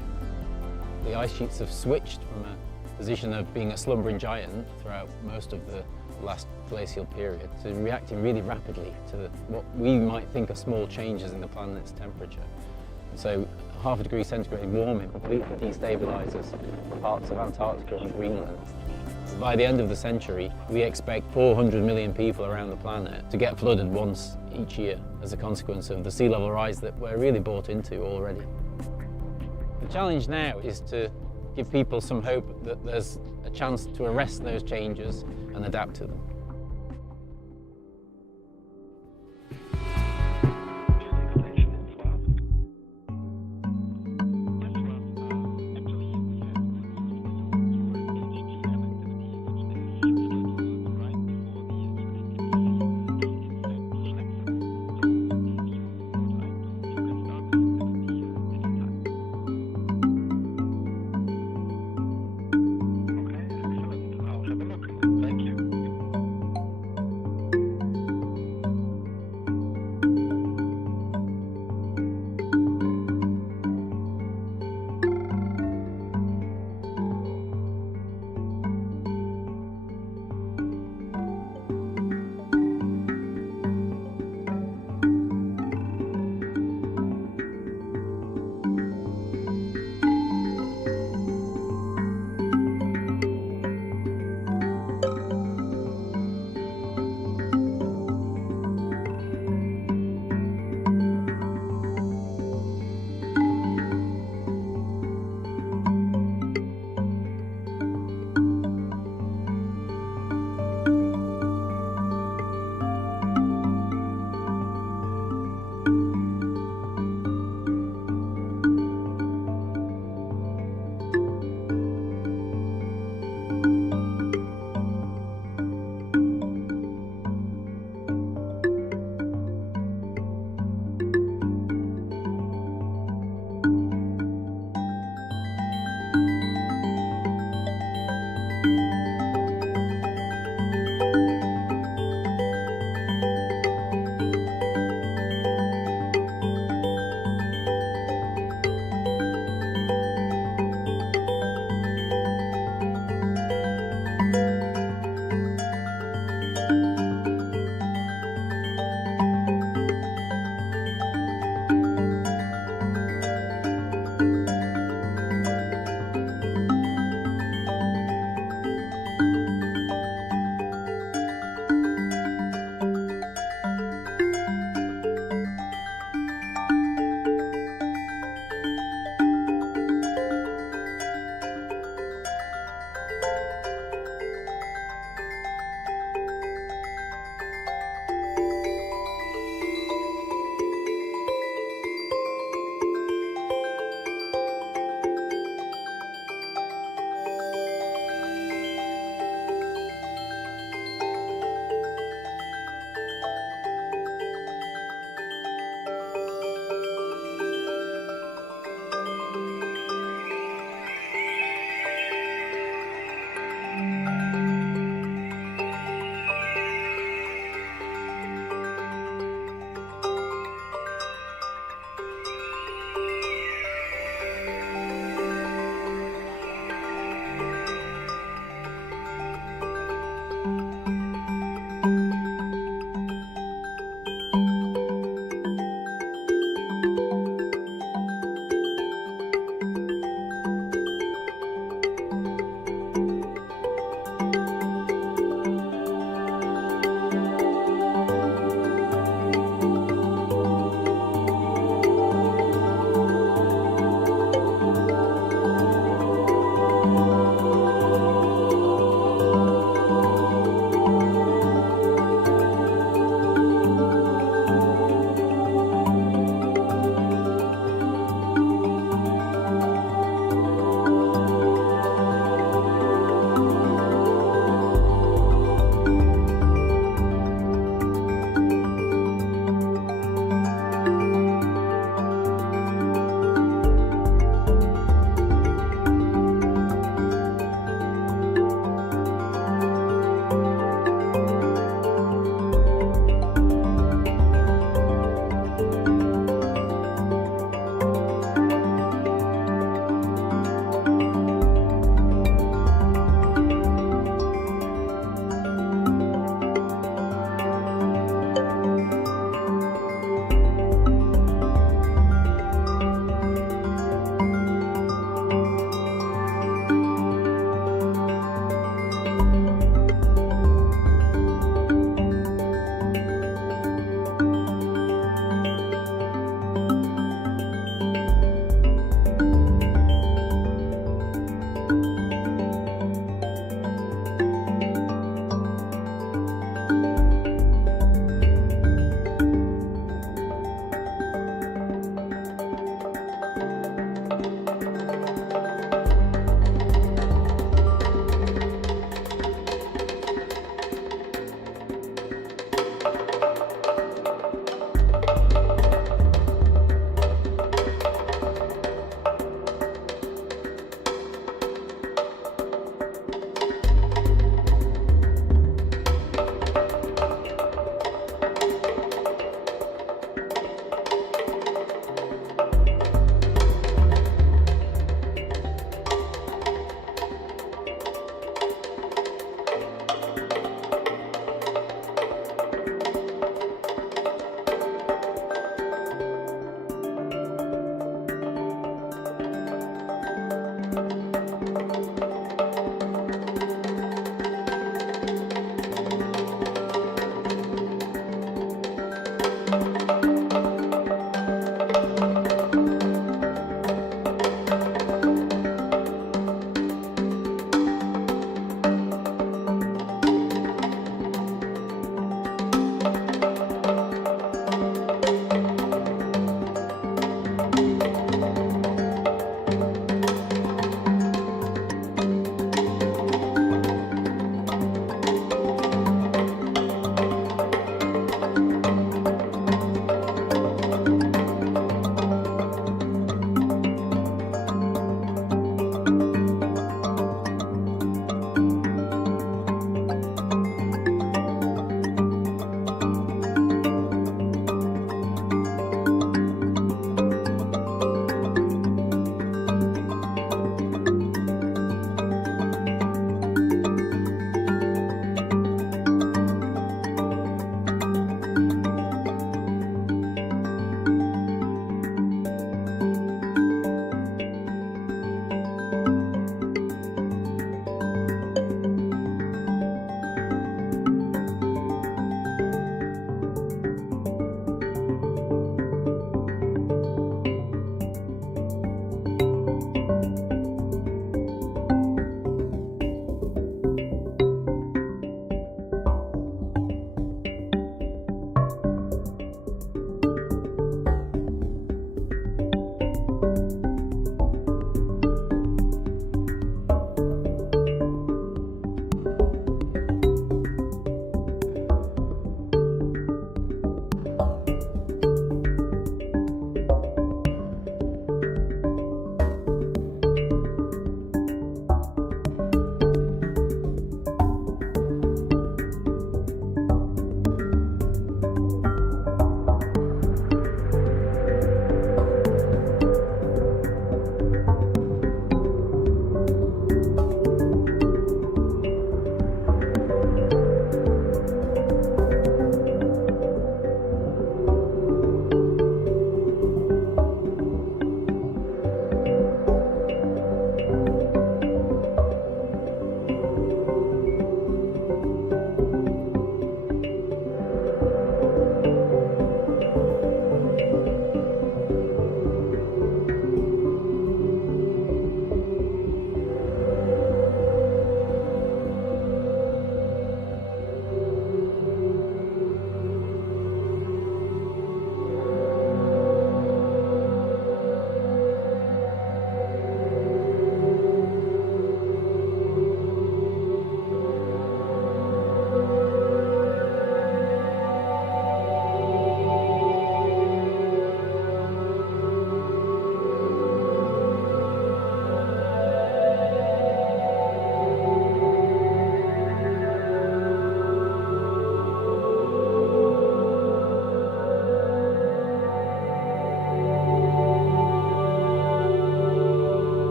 The ice sheets have switched from a position of being a slumbering giant throughout most of the last glacial period to reacting really rapidly to what we might think are small changes in the planet's temperature. So half a degree centigrade warming completely destabilises parts of Antarctica and Greenland. By the end of the century, we expect 400 million people around the planet to get flooded once each year as a consequence of the sea level rise that we're really bought into already. The challenge now is to give people some hope that there's a chance to arrest those changes and adapt to them.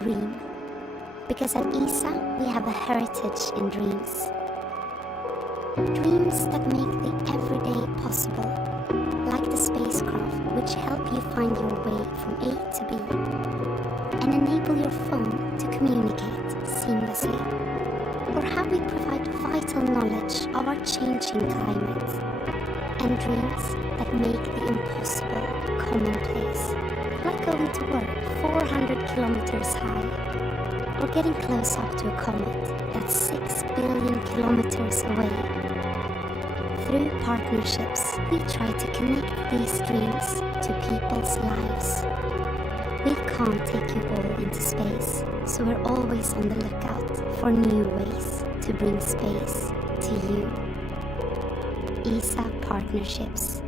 dream. Because at ESA, we have a heritage in dreams. Dreams that make the everyday possible, like the spacecraft which help you find your way from A to B, and enable your phone to communicate seamlessly. Or how we provide vital knowledge of our changing climate, and dreams that make the impossible commonplace, like going to work 400 kilometers high, or getting close up to a comet that's 6 billion kilometers away. Through partnerships, we try to connect these dreams to people's lives. We can't take you all into space, so we're always on the lookout for new ways to bring space to you. ESA Partnerships.